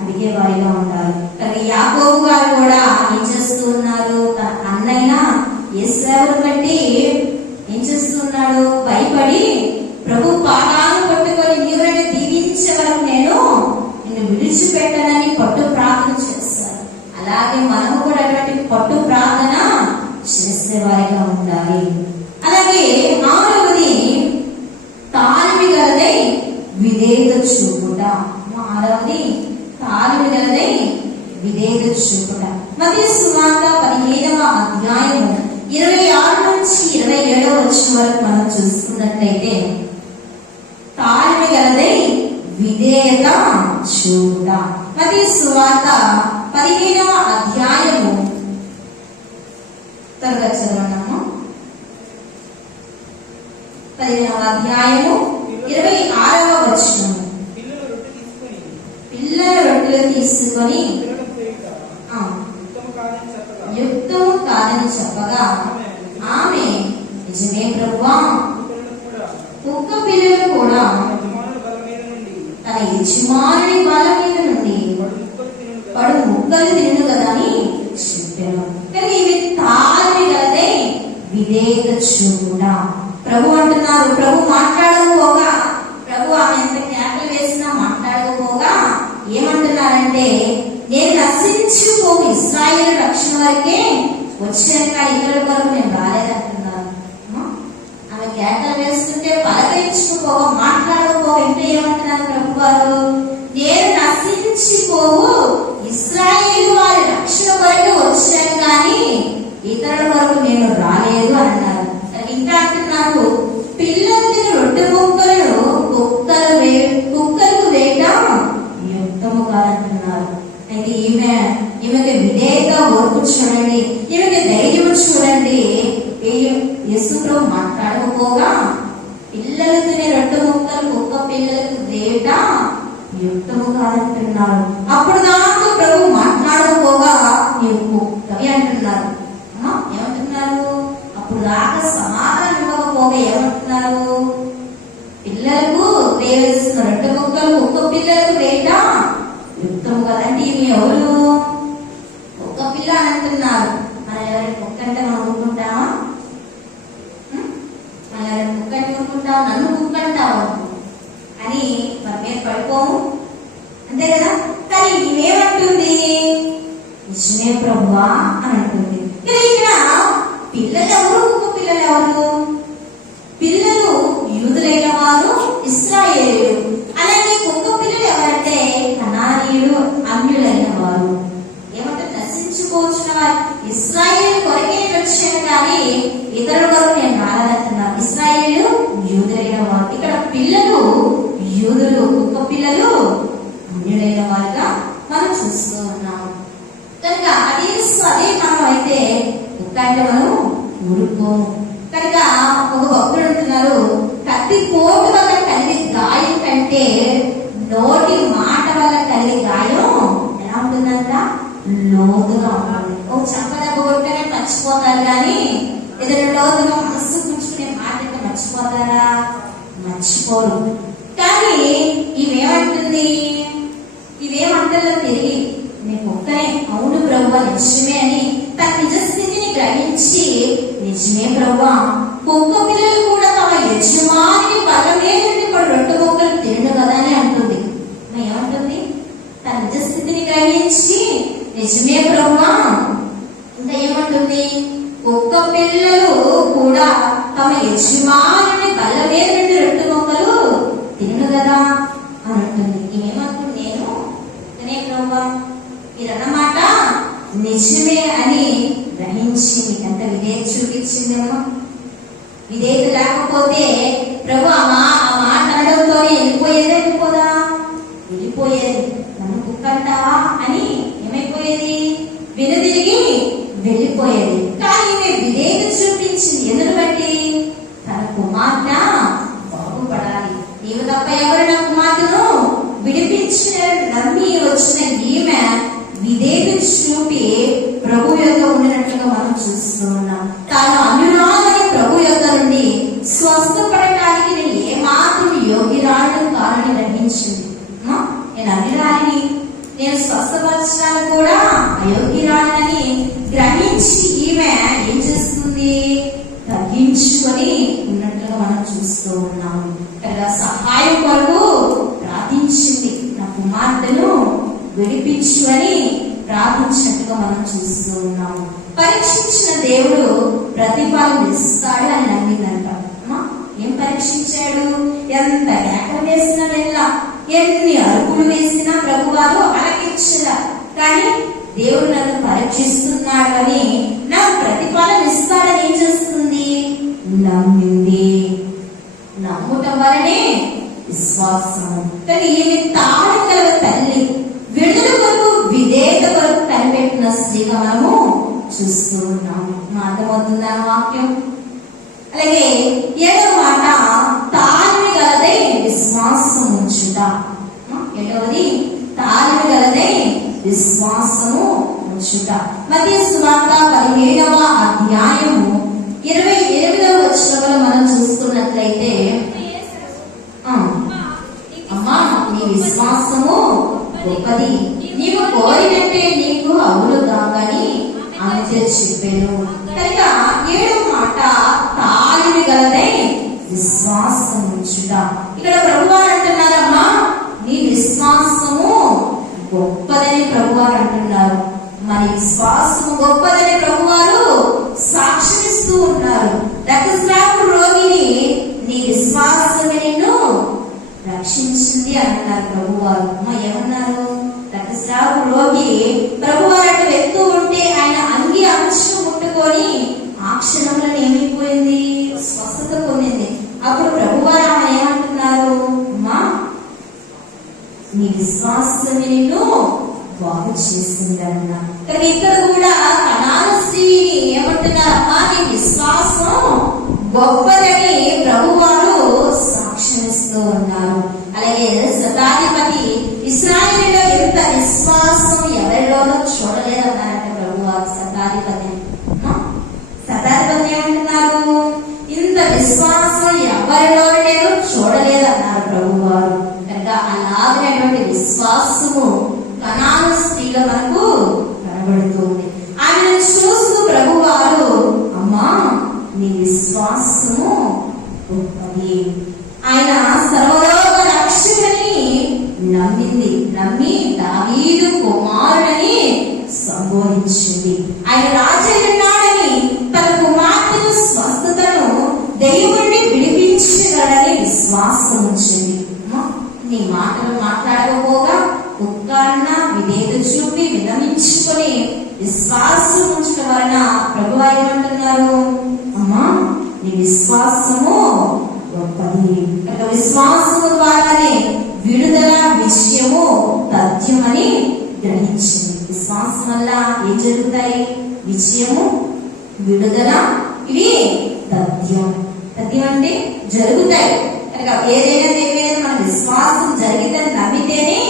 అడిగే వారిగా ఉండాలి. కనుక యాకోబు గారు కూడా ఏం చేస్తూ ఉన్నారు? తన అన్నయ్య యేసేవుని బట్టి ఏం చేస్తూ ఉన్నాడు? భయపడి ప్రభు పాదాన్ని పట్టుకొని నీవు నన్ను దీవించే వరకు నేను విడిచిపెట్టనని పట్టు ప్రార్థన చేస్తారు. అలాగే మనము కూడా అటువంటి పట్టు ప్రార్థన చేసేవారిగా ఉండాలి. అలాగే 6వది తాళమి గలదై విధేయత చూపుట. 6వది తాళమి గలదై విధేయత చూపుట. మత్తయి సువార్త 15వ అధ్యాయము 26 నుంచి 27 వచనం వరకు మనం చూసుకున్నట్లయితే, తాళమి గలదై విధేయత చూపుట. మత్తయి సువార్త 15వ అధ్యాయము త్వరగా చదవన్నాము. 15వ అధ్యాయము 26వ వచనము. పిల్లల రొట్టెలు తీసుకొని యుక్తము కాదని చెప్పగా ఆమె, నిజమే ప్రభువా, కుక్క పిల్లలు కూడా తన యజమానుని బల మీద నుండి వాడు ముక్కలు తిను కదా అని చెప్పాను. కానీ ఇవి తాళమి గలదే విధేయత చూపుట. ప్రభు అంటున్నారు, ప్రభు మాట్లాడకపోగా, ప్రభు ఆమె ఎంత కేకలు వేసినా మాట్లాడకపోగా ఏమంటున్నారంటే, నేను నశించిపోయి ఇశ్రాయేలు రక్షణ వరకే వచ్చాను, కానీ ఇక్కడి వరకు నేను రాలేదంటున్నారు. ఆమె కేకలు వేస్తుంటే పలకరించుకోగా, మాట్లాడకపోగా ఇంటే ఏమంటున్నారు ప్రభు వారు? నేను నశించిపోవు ఇశ్రాయేలు వారి రక్షణ వరకు వచ్చాను, కానీ ఇతరుల వరకు నేను రాలేదు అన్నారు. ఇంకా అంటున్నారు, పిల్లలు తిని రొట్టె ముక్కలను కుక్కలకు వేయటం యుక్తము కాదంటున్నారు. అయితే ఈమెకి విధేయత ఓర్పు చూడండి, ఈమెకి ధైర్యం చూడండి. యేసు ప్రభు మాట్లాడకపోగా పిల్లలు తినే రొట్టె ముక్కలు కుక్క పిల్లలకు వేయటం యుక్తము కాదంటున్నారు. అప్పుడు దాంతో ప్రభు మాట్లాడకపోగా నీవు కుక్కవి అంటున్నారు. ఏమంటున్నారు? అప్పుడు దాకా సమాధానం ఇవ్వకపోగా ఏమంటున్నారు? పిల్లలకు వేసిన 2 ముక్కలు ఒక్క పిల్లలకు వేట యుక్తం కదండి. ఇవి ఎవరు? ఒక్క పిల్ల అని అంటున్నారు. మన ఎవరైనా కుక్క అంటే మనం ఊరుకుంటామా? మన ఎవరైనా కుక్క అంటే ఊరుకుంటాం? నన్ను కుక్క అంటావు అని మన మీద పడిపోము, అంతే కదా. కానీ ఇవేమంటుంది? నిజమే ప్రభువా అని అంటుంది. కానీ ఇక్కడ పిల్లలు ఎవరు? కుక్క పిల్లలు ఎవరు? పిల్లలు యూదులైన వారు, ఇశ్రాయేలీయులు. అలాగే కుక్క పిల్లలు ఎవరంటే కనానీయులు, అన్యులైన వారు. ఏమంటే నశించుకోవచ్చిన వారు. ఇశ్రాయేలు కొరకే వచ్చాను కానీ ఇతరుల కొరకు నేను రాలేదంటున్నాను. ఇశ్రాయేలు యూదులైన వారు. ఇక్కడ పిల్లలు యూదులు, కుక్క పిల్లలు అన్యులైన వారుగా మనం చూస్తూ ఉన్నాము. కనుక అదే మనం అయితే కుక్క అంటే మనం ఊరుకోము. కనుక ఒక భక్తుడు అంటున్నారు, కత్తి పోటు వల్ల కలిగే గాయం కంటే నోటి మాట వల్ల కలిగే గాయం ఎలా ఉంటుందంట? లోతుగా ఉంటుంది. ఒక చెంప దెబ్బ కొట్టగానే మర్చిపోతారు కానీ ఏదైనా లోతుగా మనస్సు కూర్చుకునే మాట అంటే మర్చిపోతారా? మర్చిపోరు. కానీ ఇవేమంటుంది? ఇవేమంటారో తిరిగి నేను ఒక్కనే అవును ప్రభువా నిజమే అని తన నిజస్థితిని గ్రహించి నిజమే ప్రభువా, కుక్క పిల్లలు కూడా తమ యజమాని బల మీద ఇప్పుడు 2 ముక్కలు తినడు కదా అని అంటుంది. ఏమంటుంది? తన నిజస్థితిని గ్రహించి నిజమే ప్రభువా. ఇంకా ఏమంటుంది? కుక్క పిల్లలు కూడా తమ యజమాని బల మీద 2 ముక్కలు తినడు కదా అని అంటుంది. ఏమంటుంది? నేను ప్రభువా మీరన్నమాట నిజమే అని గ్రహించి మీకు ఎంత విధేయత చూపించిందేమో. విధేయత లేకపోతే ప్రభు ఆ మాట అనడంతో వెళ్ళిపోదా? వెళ్ళిపోయేది. నన్ను కుక్కంటావా అని ఏమైపోయేది? వెనుదిరిగి వెళ్ళిపోయేది. కానీ ఈమె విధేయత చూపించింది. ఎందుకు బట్టి? తన కుమార్తె బాగుపడాలి. నీవు తప్ప ఎవరు నా కుమార్తెను విడిపించారని నమ్మి వచ్చిన ఈమె విధేయత చూపి ప్రభు యొక్క ఉండినట్లుగా మనం చూస్తూ ఉన్నాం. తాను అన్యురాలని ప్రభు యొక్క నుండి స్వస్థపడటానికి నేను ఏమాత్రం యోగ్యురాలను కాదని గ్రహించింది. నేను అన్యురాలిని, నేను స్వస్థపరచడానికి కూడా అయోగ్యురాలని గ్రహించి ఈమె ఏం చేస్తుంది? తగ్గించుకొని ఉన్నట్లుగా మనం చూస్తూ ఉన్నాము. కదా సహాయం కొరకు ప్రార్థించింది. నా కుమార్తెను విడిపించు అని ప్రార్థించినట్టుగా మనం చూస్తూ ఉన్నాము. పరీక్షించిన దేవుడు ప్రతిఫలం ఇస్తాడు అని నమ్మిందంట. ఏం పరీక్షించాడు? ఎంత కేకలు వేసినా వెళ్ళా, ఎన్ని అరుపులు వేసినా ప్రభువారు అలకించలా. కానీ దేవుడు నన్ను పరీక్షిస్తున్నాడు అని నాకు ప్రతిఫలం ఇస్తాడని ఏం చేస్తుంది? నమ్మింది. నమ్ముటం వలనే విశ్వాసము. కానీ ఈమె తాళం కలవ తల్లి, విడుదల కొరకు విధేయత కొరకు కనిపెట్టిన స్త్రీగా మనము చూస్తూ ఉన్నాము. అర్థమవుతుందా వాక్యం? అలాగే 7వ మాట తాళమి గలదై విశ్వాసం ఉంచుట. 7వది తాళమి గలదై విశ్వాసము ఉంచుట. మత్తయి సువార్త 17వ అధ్యాయము 28వ వచనంలో మనం చూసుకున్నట్లయితే, అమ్మా నీ విశ్వాసము గొప్పది, నీవు కోరినట్టే నీకు అవును కాకని ఆమె చెప్పాను. కనుక 7వ మాట తాళిమి గలదై విశ్వాసం ఉంచుట. ఇక్కడ ప్రభువారు అంటున్నారమ్మా నీ విశ్వాసము గొప్పదని ప్రభువారు అంటున్నారు. మరి విశ్వాసము గొప్పదని ప్రభువారు సాక్షిస్తూ ఉన్నారు. రక్తస్రావ రోగిని నీ విశ్వాసమే నిన్ను రక్షించింది అంటున్నారు ప్రభువారు. ఏమన్నారు? రక్తస్రావ రోగి ప్రభువారు అటు వెళ్తూ ఉంటే ఆయన అంగి అంచు ముట్టుకొని ఆ క్షణంలో ఏమైపోయింది? స్వస్థత పొందింది. అప్పుడు ప్రభువారు ఆమె ఏమంటున్నారు? అమ్మా నీ విశ్వాసమే నిన్ను బాగు చేసింది అన్నారు. కానీ ఇక్కడ కూడా కనాన స్త్రీని ఏమంటున్నారమ్మా నీ విశ్వాసం గొప్పదని ప్రభువారు సాక్ష్యమిస్తూ ఉన్నారు. అలాగే శతాధిపతి ఇశ్రాయేలులో ఎంత విశ్వాసం ఎవరిలోనూ చూడలేదన్నారంటే ప్రభువారు శతాధిపతి ఏమంటున్నారు? ఎవరిలో నేను చూడలేదన్నారు ప్రభు వారు. కనుక అలాగైనటువంటి విశ్వాసము కనాను స్త్రీలో మనకు కనబడుతుంది. ఆమెను చూస్తూ ప్రభు వారు, అమ్మా నీ విశ్వాసము గొప్పది. ఆయన సర్వలోక రక్షకుని నమ్మింది. నమ్మి దావీదు కుమారుడని సంబోధించింది. ఆయన రాజయ్యున్నాడని, తన కుమార్తెను స్వస్థతను దేవుడిని విడిపించగలని విశ్వాసం ఉంచింది. నీ మాటలు మాట్లాడకపోగా ఉత్కారణ విధేయత చూపి వినమించుకొని విశ్వాసం ఉంచడం వలన ప్రభు ఏమంటున్నారు, అమ్మా నీ విశ్వాసము గొప్పది. విశ్వాసము ద్వారానే విడుదల, విజయము, తథ్యమని గ్రహించింది. విశ్వాసం వల్ల ఏం జరుగుతాయి? విజయము, విడుదల, ఇవి తథ్యం. తథ్యం అంటే జరుగుతాయి. కనుక ఏదైనా తెలియదు మన విశ్వాసం జరిగిందని నమ్మితేనే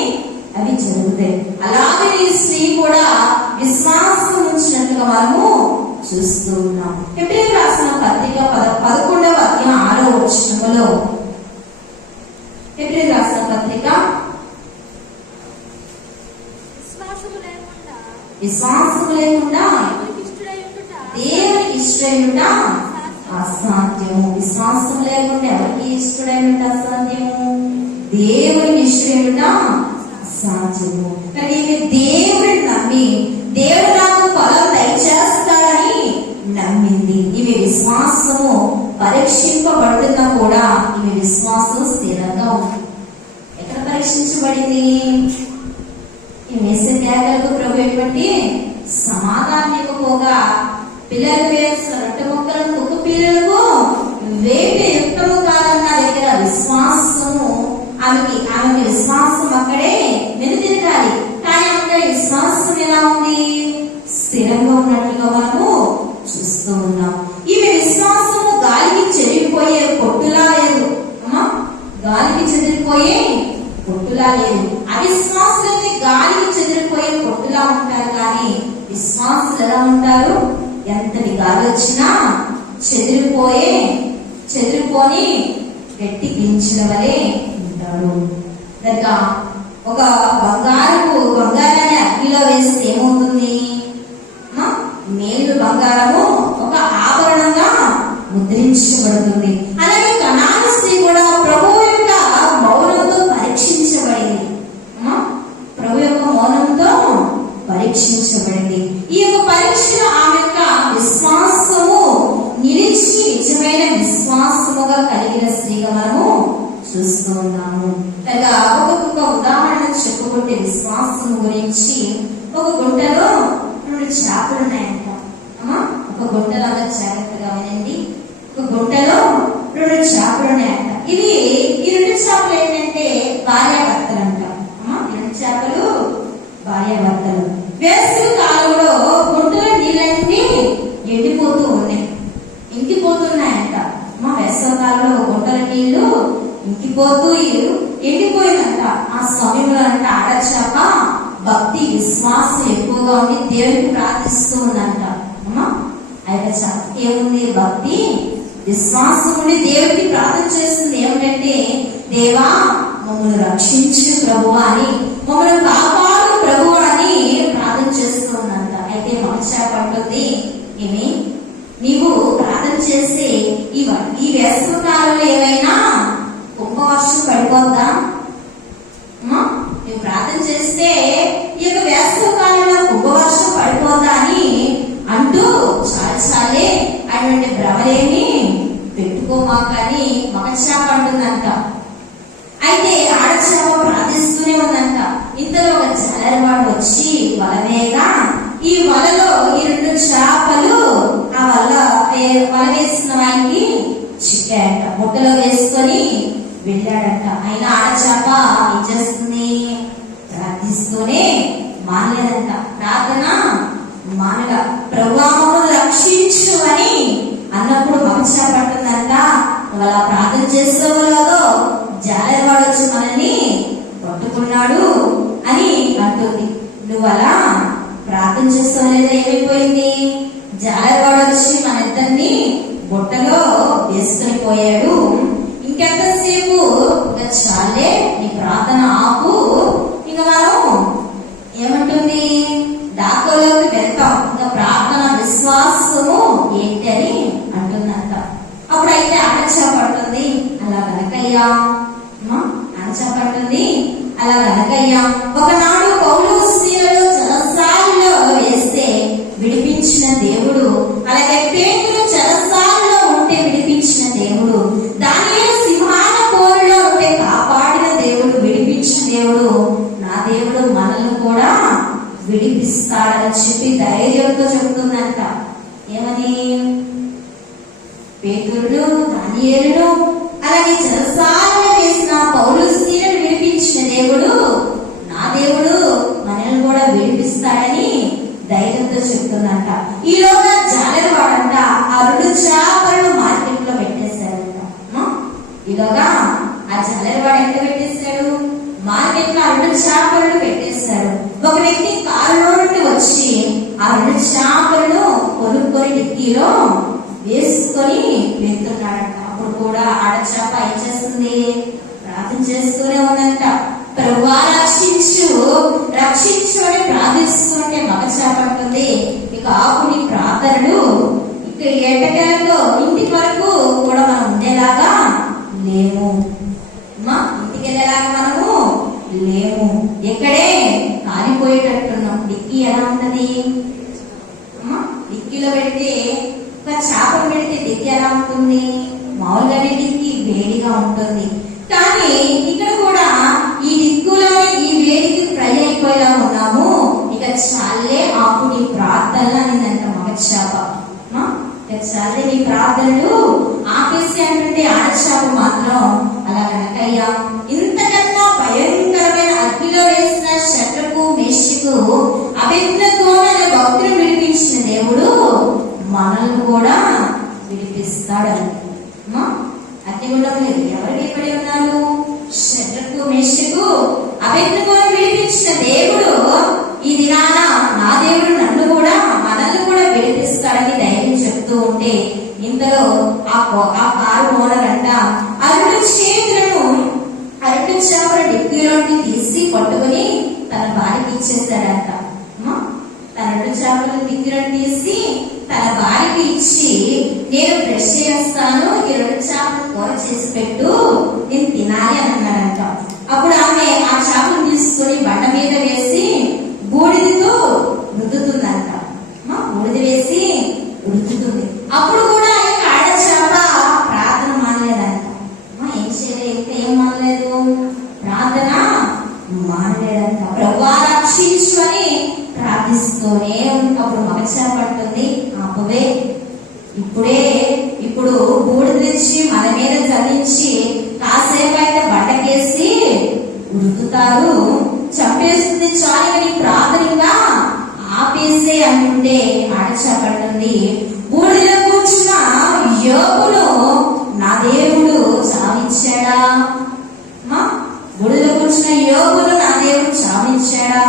అవి జరుగుతాయి. అలాగే ఈ స్త్రీ కూడా విశ్వాసం ఉంచినట్టుగా మనము చూస్తూ ఉన్నాం. ఎబ్రియలు రాసిన పత్రిక 11వ అధ్యాయం 6వ వచనములో, ఎబ్రియలు రాసిన పత్రిక విశ్వాసము లేకుండా దేవునికి ఇష్టడైన అసాధ్యము. విశ్వాసం లేకుండా ఎవరికి ఇష్టడైన అసాధ్యము? దేవునికి ఇష్టడైన అసాధ్యము. కానీ దేవుడిని నమ్మి దేవుడు నాకు ఫలం దయచేస్తాడని నమ్మింది. ఈమె విశ్వాసము పరీక్షింపబడుతున్నా కూడా ఈమె విశ్వాసం స్థిరంగా ఉంది. ఎక్కడ పరీక్షించబడింది? ఈ మేసత్యాగలకు ప్రభు ఎటువంటి సమాధానం ఇవ్వకపోగా పిల్లలు వేసిన రొట్టె మొక్కలను కుక్క పిల్లలకు వేపే యుక్తము కాదన్న దగ్గర విశ్వాసము ఆమెకి విశ్వాసం అక్కడే వెనుతిరగాలి. కానీ అక్కడ విశ్వాసం ఎలా ఉంది? స్థిరంగా ఉన్నట్లుగా మనము చూస్తూ ఉన్నాం. ఈమె విశ్వాసము గాలికి చెదిరిపోయే పొట్టులా లేదు. అమ్మా గాలికి చెదిరిపోయే పొట్టులా లేదు. అవిశ్వాసులైతే గాలికి చెదిరిపోయే పొట్టులా ఉంటారు. కానీ విశ్వాసులు ఎలా ఉంటారు? ఎంతటి గాలి వచ్చినా చెదిరిపోని గట్టి గించిన వలె ఉంటారు. కనుక ఒక బంగారాన్ని అగ్నిలో వేస్తే ఏమవుతుంది? మేలు బంగారము ఒక ఆభరణంగా ముద్రించబడుతుంది. అలాగే కనాను స్త్రీ కూడా ప్రభువు యొక్క మౌనంతో పరీక్షించబడింది. ప్రభు యొక్క మౌనంతో పరీక్షించబడింది. ఈ యొక్క పరీక్షలో ఆమె యొక్క విశ్వాసము నిలిచి నిజమైన విశ్వాసముగా కలిగిన స్త్రీగా మనము చూస్తూ ఉన్నాము. లేదా ఒక్కొక్క ఉదాహరణ చెప్పుకుంటే విశ్వాసం గురించి, ఒక గుంటలో 2 చేపలు ఉన్నాయంట. అమ్మా ఒక గుంటలో అందరూ జాగ్రత్తగా వినండి. ఒక గుంటలో 2 చేపలు ఉన్నాయంట. ఈ 2 చేపలు ఏంటంటే భార్యాభర్తలు అంట. అమ్మా 2 చేపలు భార్యాభర్తలు. వేసవి కాలంలో గుంటలో నీళ్ళన్నీ ఎండిపోతూ ఉన్నాయి, ఇంకిపోతున్నాయంట. మా వేసవి కాలంలో గుంటల నీళ్లు ఇంకిపోతూ ఎండిపోయిందంట. ఆ సమయంలో అంట ఆడచేప భక్తి విశ్వాసం ఎక్కువగా ఉండి దేవుడికి ప్రార్థిస్తూ ఉందంట. అమ్మా ఆయన చేపకి ఏముంది? భక్తి విశ్వాసం ఉండి దేవుడికి ప్రార్థన చేస్తుంది. ఏమిటంటే, దేవా మమ్మల్ని రక్షించు ప్రభువా అని, మమ్మల్ని కాపాడు ప్రభువా అని ప్రార్థన చేస్తూ ఉందంట. అయితే మనుషా పడుతుంది, ఏమి నీవు ప్రార్థన చేస్తే ఈ వేసవి కాలంలో ఏమైనా కుంభవర్షం పడిపోద్దా? నువ్వు ప్రార్థన చేస్తే ఈ యొక్క వేసవి కాలంలో కుంభవర్షం పడిపోద్దా అని అంటూ చాలాసార్లే అటువంటి భ్రమలేని పెట్టుకోమాకని మగచేప అంటుందంట. అయితే ఆడచేప ప్రార్థిస్తూనే ఉందంట. ఇంతలో ఒక జాలరివాడు వచ్చి వలవేగా ఈ వలలో ఈ 2 చేపలు ఆ వల వేసిన వారికి చిక్కాయంట. ముట్టలో వేసుకొని వెళ్ళాడంట. అయినా ఆడచేప ఏం చేస్తుంది? ప్రార్థిస్తూనే మానలేదంట. ప్రార్థన మానగా ప్రభువా మమ్మల్ని రక్షించు అని అన్నప్పుడు మగచేప అంటుందంట, నువ్వు అలా ప్రార్థన చేసేవాళ్ళో జాలరివాడు వచ్చి మనల్ని పట్టుకున్నాడు అని అంటుంది. నువ్వు అలా ప్రార్థన చేస్తావు లేదా? ఏమైపోయింది? జాలరివాడు వచ్చి మన ఇద్దరిని బుట్టలో వేసుకొని పోయాడు. ఎంతసేపు ఇంకా చాలే నీ ప్రార్థన ఆపు, ఇంకా మనం ఏమంటుంది డాక్టర్లోకి వెళ్తాం, ఇంకా ప్రార్థన విశ్వాసము ఏంటి అని అంటుందంట. అప్పుడైతే ఆడచాపడుతుంది అలా కనకయ్యా, ఆడచాపడుతుంది అలా కనకయ్యా, ఒకనాడు పౌలు స్త్రీలను చెరసాలలో వేస్తే విడిపించిన దేవుడు, అలాగే పేతురు చెరసాలలో ఉంటే విడిపించిన దేవుడు, దానియేలు సింహాల కోరలో ఉంటే కాపాడిన దేవుడు, విడిపించిన దేవుడు, నా దేవుడు మనల్ని కూడా విడిపిస్తాడని చెప్పి ధైర్యంతో చెబుతుందంట. ఏమని? పేతురును, దానియేలును, అలాగే చెరసాలలో వేసిన పౌలు స్త్రీలను విడిపించిన దేవుడు, నా దేవుడు మనల్ని కూడా విడిపిస్తాడని ధైర్యంతో చెప్తుందంట. ఈలోగా జాలరి వాడంట ఆ 2 చేపలను మార్కెట్ లో పెట్టేశాడంట. ఈలోగా ఆ జాలరి వాడు ఎంత పెట్టేశాడు? మార్కెట్ లో 2 చేపలను పెట్టేశాడు. ఒక వ్యక్తి కారులో నుండి వచ్చి ఆ 2 చేపలను కొనుక్కొని డిక్కీలో వేసుకొని వెళ్తున్నాడంట. అప్పుడు కూడా ఆడచేప ఏం చేస్తుంది? ప్రార్థన చేస్తూనే ఉందంట. ప్రభువా రక్షించు, రక్షించు అని ప్రార్థిస్తుంటే మగచేప అంటుంది, ఇక ఆపు నీ ప్రార్థనలు, ఇక ఎటకెలతో ఇంటి వరకు కూడా మనం ఉండేలాగా లేము, ఇంటికి వెళ్ళేలాగా మనము లేము, ఎక్కడే కాలిపోయేటట్టున్నాం. డిక్కీ ఎలా ఉంటది? డిక్కీలో పెడితే ఒక చేపలు పెడితే డిక్కీ ఎలా ఉంటుంది? మామూలుగానే డిక్కీ వేడిగా ఉంటుంది. కానీ ఇక్కడ కూడా ఈ దిక్కులోనే ఈ వేడికి ఫ్రై అయిపోయేలా ఉన్నాము, ఇక చాలే ఆపు నీ ప్రార్థనలు అనిందంట మగచేప. ఇక చాలే నీ ప్రార్థనలు ఆపేసి అంటుంటే ఆడచేప మాత్రం అలా కనకయ్యా, ఇంతకన్నా భయంకరమైన అగ్నిలో వేసిన శత్రుకు మేషకు అబేద్నెగో అనే భక్తులు విడిపించిన దేవుడు మనల్ని కూడా విడిపిస్తాడని. అగ్నిగుండంలో ఎవరు ఇక్కడే ఉన్నారు? శత్రుకు మేషకు అబేద్నెగో విడిపించిన దేవుడు ఈ దినాన నా దేవుడు నన్ను కూడా మనల్ని కూడా విడిపిస్తాడని ధైర్యం చెప్తూ ఉంటే, ఇంతలో ఆ కారు ఓనర్ అంట 2 చేతులను 2 చేపల డిక్కీలోకి తీసి పట్టుకుని తన భార్యకి ఇచ్చేసాడంట. తన 2 చేపల డిక్కీలను తీసి తన భార్యకి ఇచ్చి, నేను బ్రష్ చేస్తాను, ఈ 2 చేపలు కూర చేసి పెట్టు, నేను తినాలి అని అన్నాడంట. అప్పుడు ఆమె ఆ చేపను తీసుకుని బండ మీద వేసి బూడిదతో రుద్దుతుందంట. బూడిద వేసి రుద్దుతుంది. అప్పుడు కూడా ఆడచేప ప్రార్థన మానలేదంట. ఏం చేయలేదు, ఇంకా ఏం మానలేదు? ప్రార్థన మానలేదంట. ప్రభువా రక్షించు అని ప్రార్థిస్తూనే అప్పుడు మగచేప అంటుంది, ఆపువే, ఇప్పుడు బూడిద తెచ్చి మన మీద చదించి కాసేపు అయితే బండకేసి ఉడుకుతారు, చంపేస్తుంది, చాలు నీ ప్రార్థనగా ఆపేసే అంటుంటే ఆడచేప అంటుంది, బూడిదలో కూర్చున్న యోబును నా దేవుడు చావించాడా? బూడిదలో కూర్చున్న యోబును నా దేవుడు చావించాడా?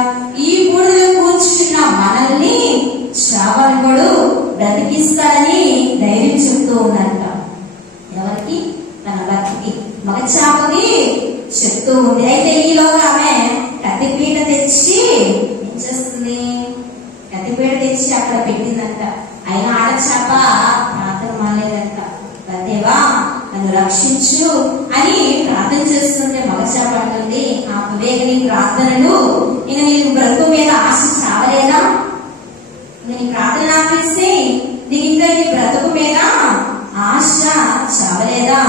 ఈ బూడిదలో కూర్చున్న మనల్ని చావనివాడు బ్రతికిస్తాడని ధైర్యం చెప్తూ ఉన్నట్ట. ఎవరికి? తన భర్తకి, మగచేపకి చెప్తూ ఉంది. అయితే ఈలోగా ఆమె కత్తిపీట తెచ్చి ఏం చేస్తుంది? కత్తిపీట తెచ్చి అక్కడ పెట్టిందంట. అయినా ఆడచేప ప్రార్థన మానేదంట. దేవా నన్ను రక్షించు అని ప్రార్థన చేస్తుంటే మగచేప అంటుంది, ఆపవే నీ ప్రార్థనలు, ఇక నీకు బ్రతుకు మీద ఆశ చావలేదా? నీ ప్రార్థన ఆపేసి నీకు ఇంకా నీ బ్రతుకు మీద ఆశ చావలేదా?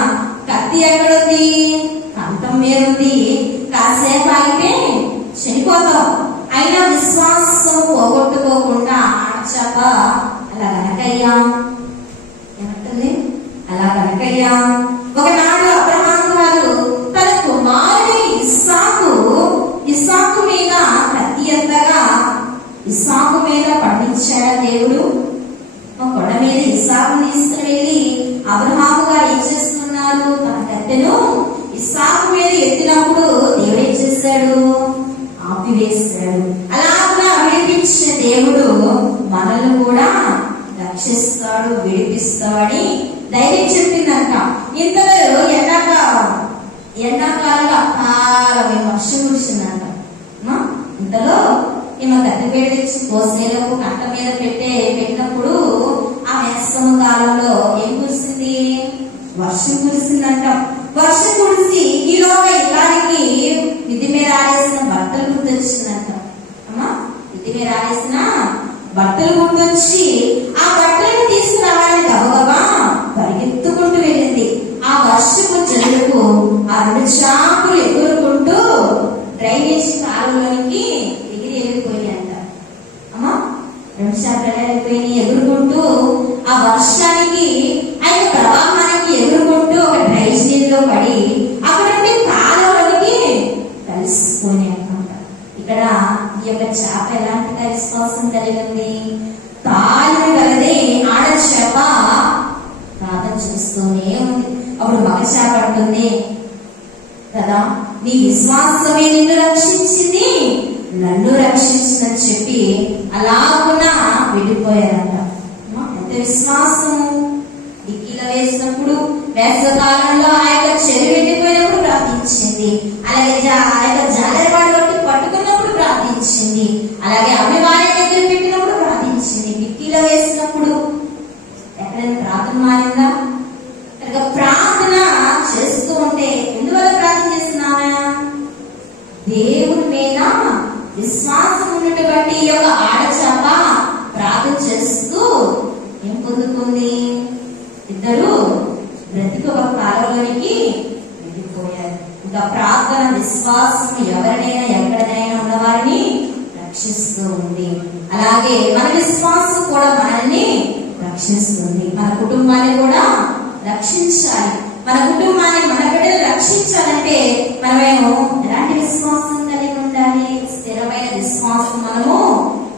కత్తి ఎక్కడుంది? కంఠం మీద ఉంది. కాసేపు అయితే చనిపోతాం. అయినా విశ్వాసం పోగొట్టుకోకుండా ఆడచేప అలా కనకయ్యా ఏమంటుంది? అలా కనకయ్యా, ఒకనాడు అబ్రహాము గారు తన కుమారుడి ఇస్సాకు మీద కత్తి ఎత్తగా ఇస్సాకు మీద పండించాడా దేవుడు? కొండ మీద ఇస్సాకుని తీసుకుని వెళ్ళి అబ్రహాము గారు ఏం చేస్తున్నారు? తన కత్తెను ఇస్సాకు మీద ఎత్తినప్పుడు దేవుడు ఏం చేశాడు? ఆపివేశాడు. అలాగా విడిపించిన దేవుడు మనల్ని కూడా రక్షిస్తాడు, విడిపిస్తాడని ధైర్యం చెప్పిందంట. ఇంతలో ఎందాక ఎండాకాలంలో అకాలమే వర్షం కురిసిందంట. ఇంతలో ఈమె గద్దెపేట తెచ్చి కోసేలకు కట్ట మీద పెట్టినప్పుడు ఆ వేసవ కాలంలో ఏం కురిసింది? వర్షం కురిసిందంట. వర్షం కురిసి ఈలోగా ఇలానికి విధి మీద ఆడేసిన బట్టలు గుర్తొచ్చిందంట. అమ్మా, విధి మీద ఆడేసిన బట్టలు గుర్తొచ్చి ఆ బట్టలను తీసుకురావాలని గబగబా పరిగెత్తుకుంటూ వెళ్ళింది. ఆ వర్షపు జల్లుకు ఆ రెండు చాకులు ఎగురుకుంటూ డ్రైనేజ్ కాలువలోనికి ఎగిరి వెళ్ళిపోయాయంట. అమ్మా, రెండు చాకులు వెళ్ళిపోయి ఎగురుకుంటూ ఆ వర్షానికి ఆయన ప్రవాహానికి ఎగురుకుంటూ ఒక డ్రైనేజ్ లో పడి అక్కడ నుండి కాలువలోనికి కలిసిపోయి అనమాట. ఇక్కడ ఈ యొక్క చేప ఎలాంటి విశ్వాసం కలిగింది? తాళి కలదే ఆడ చేప ప్రార్థన చేస్తూనే ఉంది. అప్పుడు మగ చేప అంటుంది కదా, నీ విశ్వాసమే నిన్ను రక్షించింది, నన్ను రక్షించిందని చెప్పి అలాగున్నా వెళ్ళిపోయారంట. ఎంత విశ్వాసము! డిక్కీలో వేసినప్పుడు వేసవకాలంలో ఆ యొక్క చెరువు వెళ్ళిపోయినప్పుడు ప్రార్థించింది. అలాగే ఆ యొక్క జాలరివాడు పట్టుకున్నప్పుడు ప్రార్థించింది. అలాగే అభిమాని దగ్గర పెట్టినప్పుడు ప్రార్థించింది. డిక్కీలో వేసినప్పుడు ఎక్కడైనా ప్రార్థన మారిందా? ప్రార్థన చేస్తూ ఉంటే ఎందువల్ల ప్రార్థన చేస్తున్నావా? దేవుని మీద విశ్వాసం ఉన్నట్టు బట్టి ఈ యొక్క ఆడచాప ప్రార్థన చేస్తూ ఏం పొందుకుంది? ఇద్దరు బ్రతికి ఒక కాలంలోనికి వెళ్ళిపోయారు. ఇంకా ప్రార్థన విశ్వాసం ఎవరినైనా ఎక్కడైనా ఉన్నవారిని రక్షిస్తూ ఉంది. అలాగే మన విశ్వాసం కూడా మనల్ని రక్షిస్తుంది. మన కుటుంబాన్ని కూడా రక్షించాలి. మన కుటుంబాన్ని, మన బిడ్డలు రక్షించాలంటే మనమేమో ఎలాంటి విశ్వాసం కలిగి ఉండాలి? స్థిరమైన విశ్వాసం మనము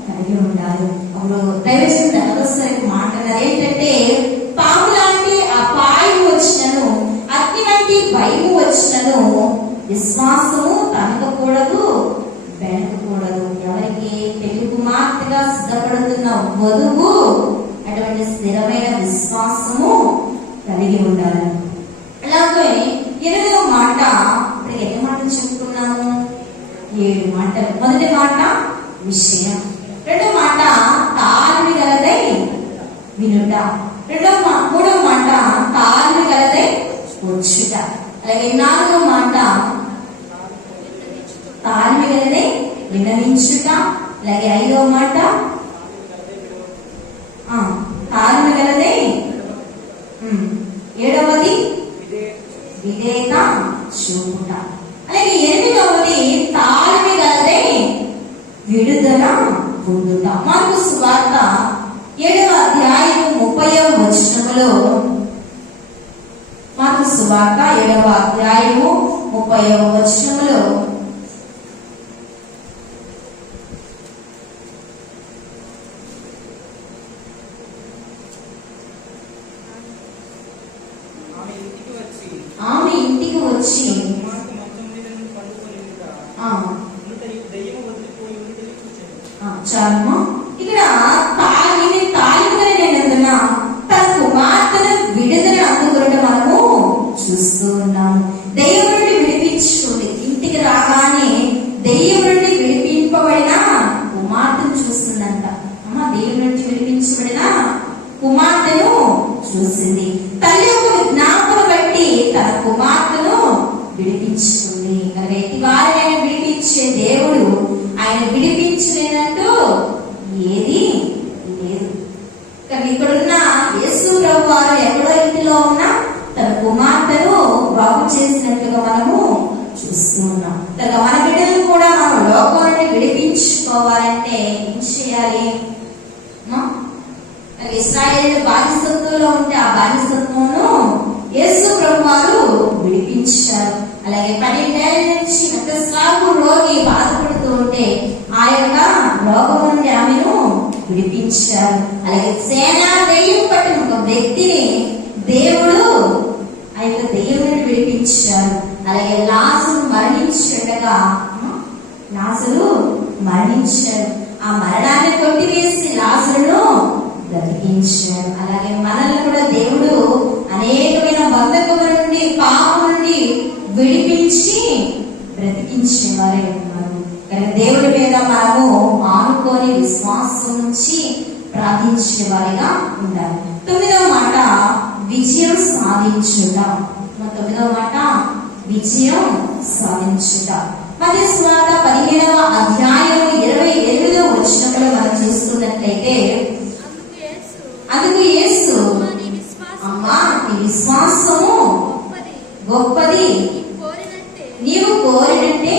కలిగి ఉండాలి. అప్పుడు దైవజనుడు ధనవస్తరికి మాట్లాడారు ఏంటంటే, పాము లాంటి అపాయం వచ్చినను, అగ్ని వంటి భయము వచ్చినను విశ్వాసము తనకూడదు, బెనకకూడదు. ఎవరికి? పెళ్లి కుమార్తెగా సిద్ధపడుతున్న వధువు అటువంటి స్థిరమైన విశ్వాసము కలిగి ఉండాలి. అలాగే 8వ మాట, ఇప్పుడు ఎన్ని మాటలు చెప్పుకున్నాము? 7 మాటలు. మొదటి మాట విషయం, రెండవ మాట తాళి గలదై వినుట, మూడవ మాట తాళి గలదై వచ్చుట, అలాగే 4వ మాట తాళి గలదై వినవించుట, అలాగే 5వ మాట తాళి గలదై, 7వది విధేయత చూపుట, అలాగే 8వది తాళి గలదై విడుదల పొందుట. మార్కు సువార్త 7వ అధ్యాయము 30వ వచనములో, మార్కు సువార్త 7వ అధ్యాయము 30వ వచనములో ఆమె ఇంటికి వచ్చి చాలమ్మా, ఇక్కడ తాళినందున తన కుమార్తెను విడుదల అందుకున్నట్టు మనము చూస్తూ ఉన్నాము. దెయ్యం నుండి విడిపించుకుంది. ఇంటికి రాగానే దెయ్యం నుండి విడిపింపబడిన కుమార్తెను చూస్తుందంట. అమ్మ, దెయ్యం నుండి విడిపించబడిన కుమార్తెను చూసింది. తల్లి యొక్క విజ్ఞాపన బట్టి తన కుమార్తెను విడిపించుకుంది. వారిని ఆయన విడిపించే దేవుడు, ఆయన విడిపించలేనట్టు ఏది లేదు. ఇక్కడున్న యేసు ప్రభు వారు ఎక్కడో ఇంటిలో ఉన్న తన కుమార్తెను బాగు చేసినట్లుగా మనము చూస్తూ ఉన్నాం. మన బిడ్డలను కూడా మనం లోకం నుండి విడిపించుకోవాలంటే ఏం చేయాలి? ఇశ్రాయేలు బానిసత్వంలో ఉంటే ఆ బానిసత్వమును యేసు ప్రభు వారు విడిపించారు. అలాగే 12 ఏళ్ల నుంచి రక్తస్రావ రోగి బాధపడుతూ ఉంటే ఆ యొక్క రోగం నుండి ఆమెను విడిపించారు. అలాగే సేనా దెయ్యం పట్టిన ఒక వ్యక్తిని దేవుడు ఆ యొక్క దెయ్యం నుండి విడిపించారు. అలాగే లాజరు మరణించారు. ఆ మరణాన్ని కొట్టివేసి లాజరును బ్రతికించారు. అలాగే మనల్ని కూడా దేవుడు అనేకమైన బంధకముల నుండి, పాపం నుండి విడిపించి వారిగా ఉండాలి. 9వ మాట విజయం సాధించుట. 9వ మాట విజయం సాధించుట. మత్తయి సువార్త 15వ అధ్యాయం 28వ వచనంలో మనం చూస్తున్నట్లయితే అందుకు యేసు అమ్మా నీ విశ్వాసము గొప్పది, నీవు కోరినట్టే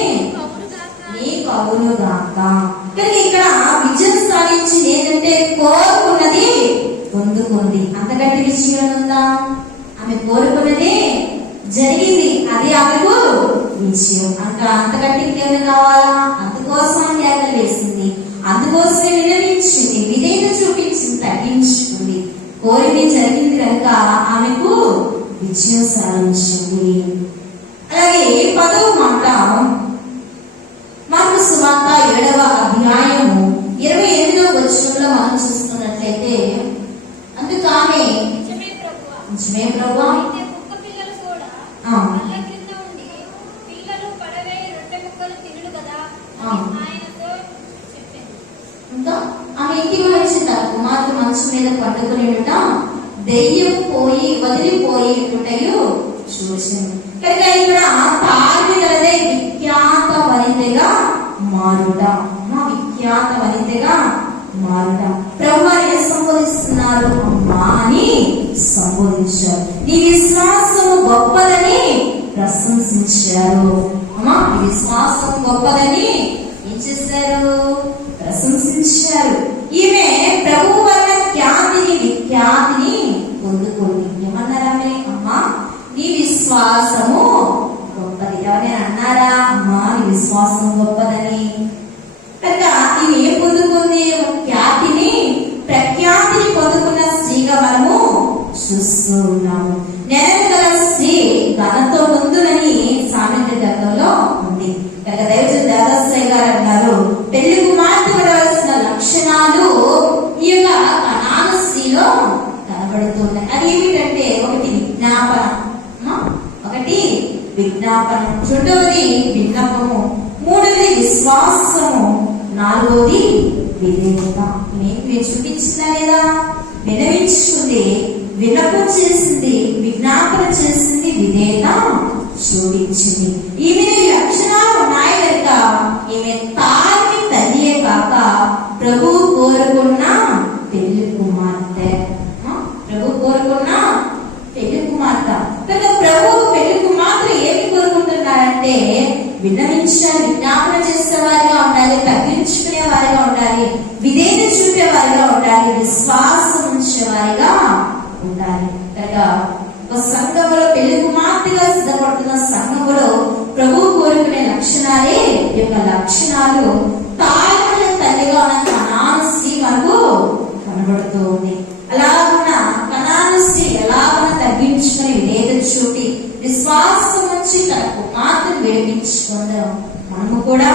నీకు అవునుగాక. కానీ ఇక్కడ విజయం సాధించింది ఏంటంటే కోరుకున్నది పొందుకుంది. అంతకంటే విషయం ఉందా? ఆమె కోరుకున్నది జరిగింది, అది ఆమెకు విజయం. అంతకంటే ఇంకేమైనా కావాలా? అందుకోసం త్యాగం వేసింది, అందుకోసమే విన్నవించింది, విధేయత చూపించింది, తగ్గించుకుంది. కోరిని జరిగింది కనుక ఆమెకు విజయం సాధించింది. అలాగే 10వ మాట మార్కు సువార్త 7వ అధ్యాయము 28వ వచనంలో మనం చూస్తున్నట్లయితే అందుకు ఆమె నిజమే ప్రభువా అయితే కుక్క పిల్లలు కూడా బల్ల క్రింద ఉండి పిల్లలు పడవేయి రొట్టె ముక్కలు తినులు కదా అని ఆయనతో చెప్పాను. ఇంకా ఆమె ఇంటికి వచ్చిన కుమార్తె మంచం మీద పట్టుకుని దెయ్యం పోయి వదిలిపోయి ఉంటయు చూసింది. కనుక ఇక్కడ తార్మిగలదే విఖ్యాత వనితగా మారుట. విఖ్యాత వనితగా మారుట. ప్రభువారు ఏం సంబోధిస్తున్నారు? అమ్మా అని సంబోధించారు. నీ విశ్వాసము గొప్పదని ప్రశంసించారు. అమ్మా నీ విశ్వాసం గొప్పదని ఏం చేశారు? ప్రశంసించారు. ఈమె ప్రభువు వల్ల ఖ్యాతిని విఖ్యాతిని పొందుకుంది. ఏమన్నారామె? అమ్మా నీ విశ్వాసము గొప్పది. ఎవరైనా అన్నారా అమ్మా నీ విశ్వాసం గొప్పదని? కనుక ఇది ఏం పొందుకుంది? ఖ్యాతిని ప్రఖ్యాతిని పొందుకున్న స్త్రీగా మనము చూస్తూ ఉన్నాము. నెరగల స్త్రీ ఘనతో ముందునని సామెత గ్రంథంలో ఉంది. కనుక దైవజన దేవదాసయ్య గారు అన్నారు, పెళ్లి కుమార్తె పడవలసిన లక్షణాలు ఈ యొక్క కనాను స్త్రీలో కనబడుతున్నాయి. అది ఏమిటంటే ఒకటి విజ్ఞాపన, రెండవది విన్నపము, మూడవది విశ్వాసము, నాలుగవది విధేయత. నేను చూపించిందా లేదా? వినవించుకుంది, విన్నపం చేసింది, విజ్ఞాపన చేసింది, విధేయత చూపించింది. ఈమె లక్షణాలు ఉన్నాయి కనుక ఈమె తాని తల్లియే కాక ప్రభువు కోరుకున్న పెళ్లి కుమార్తె. ప్రభు కోరుకున్న పెళ్లి కుమార్తె. కనుక ప్రభు పెళ్లి కుమార్తె ఏమి కోరుకుంటున్నారంటే విన్నవించాలి, విజ్ఞాపన చేసేవారిగా ఉండాలి, తగ్గించుకునే వారిగా ఉండాలి, విధేయత చూపేవారిగా ఉండాలి, విశ్వాసం ఉంచేవారిగా ఉండాలి. కనుక ఒక సంఘములో పెళ్లి కుమార్తెగా సిద్ధపడుతున్న సంఘములో ప్రభు కోరుకునే లక్షణాలే ఈ యొక్క లక్షణాలు తాళమైన తల్లిగా ఉన్న కనాను స్త్రీ మనకు కనబడుతూ ఉంది. అలాగున్న కనాను స్త్రీ ఎలాగైనా తగ్గించుకుని విధేయత చూపి విశ్వాసం నుంచి తన కుమార్తెను విడిపించుకుందాం. మనము కూడా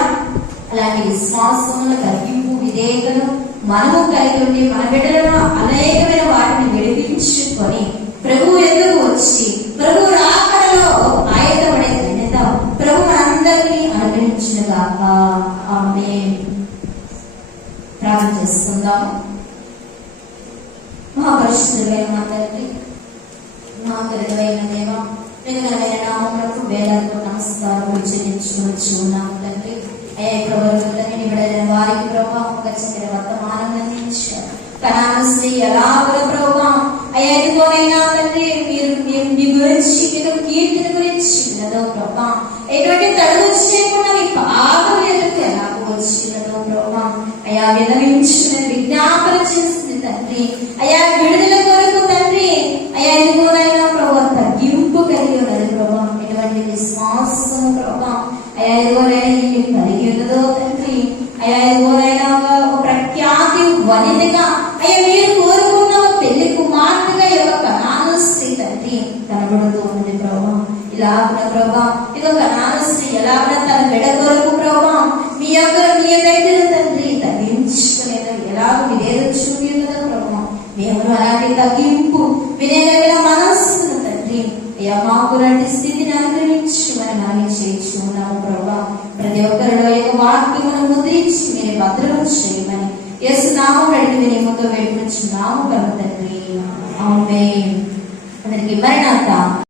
అలాంటి విశ్వాసముల తగ్గింపు విధేయతను మనము కలిగి ఉండి మన బిడ్డలను అనేకమైన వాటిని విడిపించుకొని ప్రభు ఎదురు వచ్చి ప్రభు రాకడలో ఆయుధపడే ధన్యత ప్రభు మనందరినీ అనుగ్రహించునుగాక. ఆమేన్. ప్రార్థన చేసుకుందాం. మహాపరిశుద్ధుడైన మా తండ్రి, మహాకరుడైన దేవ, వెనుకలైన నామములకు వేలాదిలో నమస్కారములు చెల్లించుకొనుచు ఉన్నాము తండ్రి. అయ్యా ప్రభుత్వం నిబడైన వారికి ప్రభావం ఒక చక్కెర వర్తమానం అందించారు. కనాను స్త్రీ ఎలాగో ప్రభావం అయ్యా ఎదుగోనైనా తండ్రి మీరు మీ గురించి మీరు కీర్తిని గురించి విన్నదో ప్రభావం ఎటువంటి తడుగు చేయకుండా మీ పాదం ఎదుగు ఎలాగో వచ్చినదో ప్రభావం అయ్యా వినవించిన విజ్ఞాపన చేసింది తండ్రి. అయ్యా విడుదల కొరకు తండ్రి అయ్యా ఎదుగోనైనా ప్రభావం తగ్గింపు కలిగి ఉన్నది ప్రభావం. ఎటువంటి విశ్వాసం ప్రభావం అయ్యా ఎదుగోనైనా కలిగి ఉన్నదో తండ్రి. అయ్యా ఎదుగోనైనా ఒక ప్రఖ్యాతి వనితగా అయ్యా మీరు కోరుకున్న పెళ్లి కుమార్తెగా యొక్క కనాను స్త్రీ తండ్రి కనబడుతూ ఉన్నది ప్రభావం. ఇలాగున ప్రభావం ఇదో కనాను స్త్రీ ఎలాగున తన బిడ్డ కొరకు ప్రభావం మీ దగ్గర తండ్రి తగ్గించుకునేదో ఎలాగో విధేయత చూపినదో ప్రభావం మేము అలాంటి తగ్గింపు వినేదగిన మనస్సును తండ్రి అయ్యా మాకు లాంటి స్థితిని అనుగ్రహించమని మనం చేయించుకున్నాము ప్రభావం. ప్రతి ఒక్కరిలో యొక్క వాక్యమును ముద్రించి మీరు భద్రం చేయమని యేసు నామం అడిగి వినయముతో వేడుకొచ్చున్నాము పరమ తండ్రి. ఆమేన్. అందరికీ మరణాత.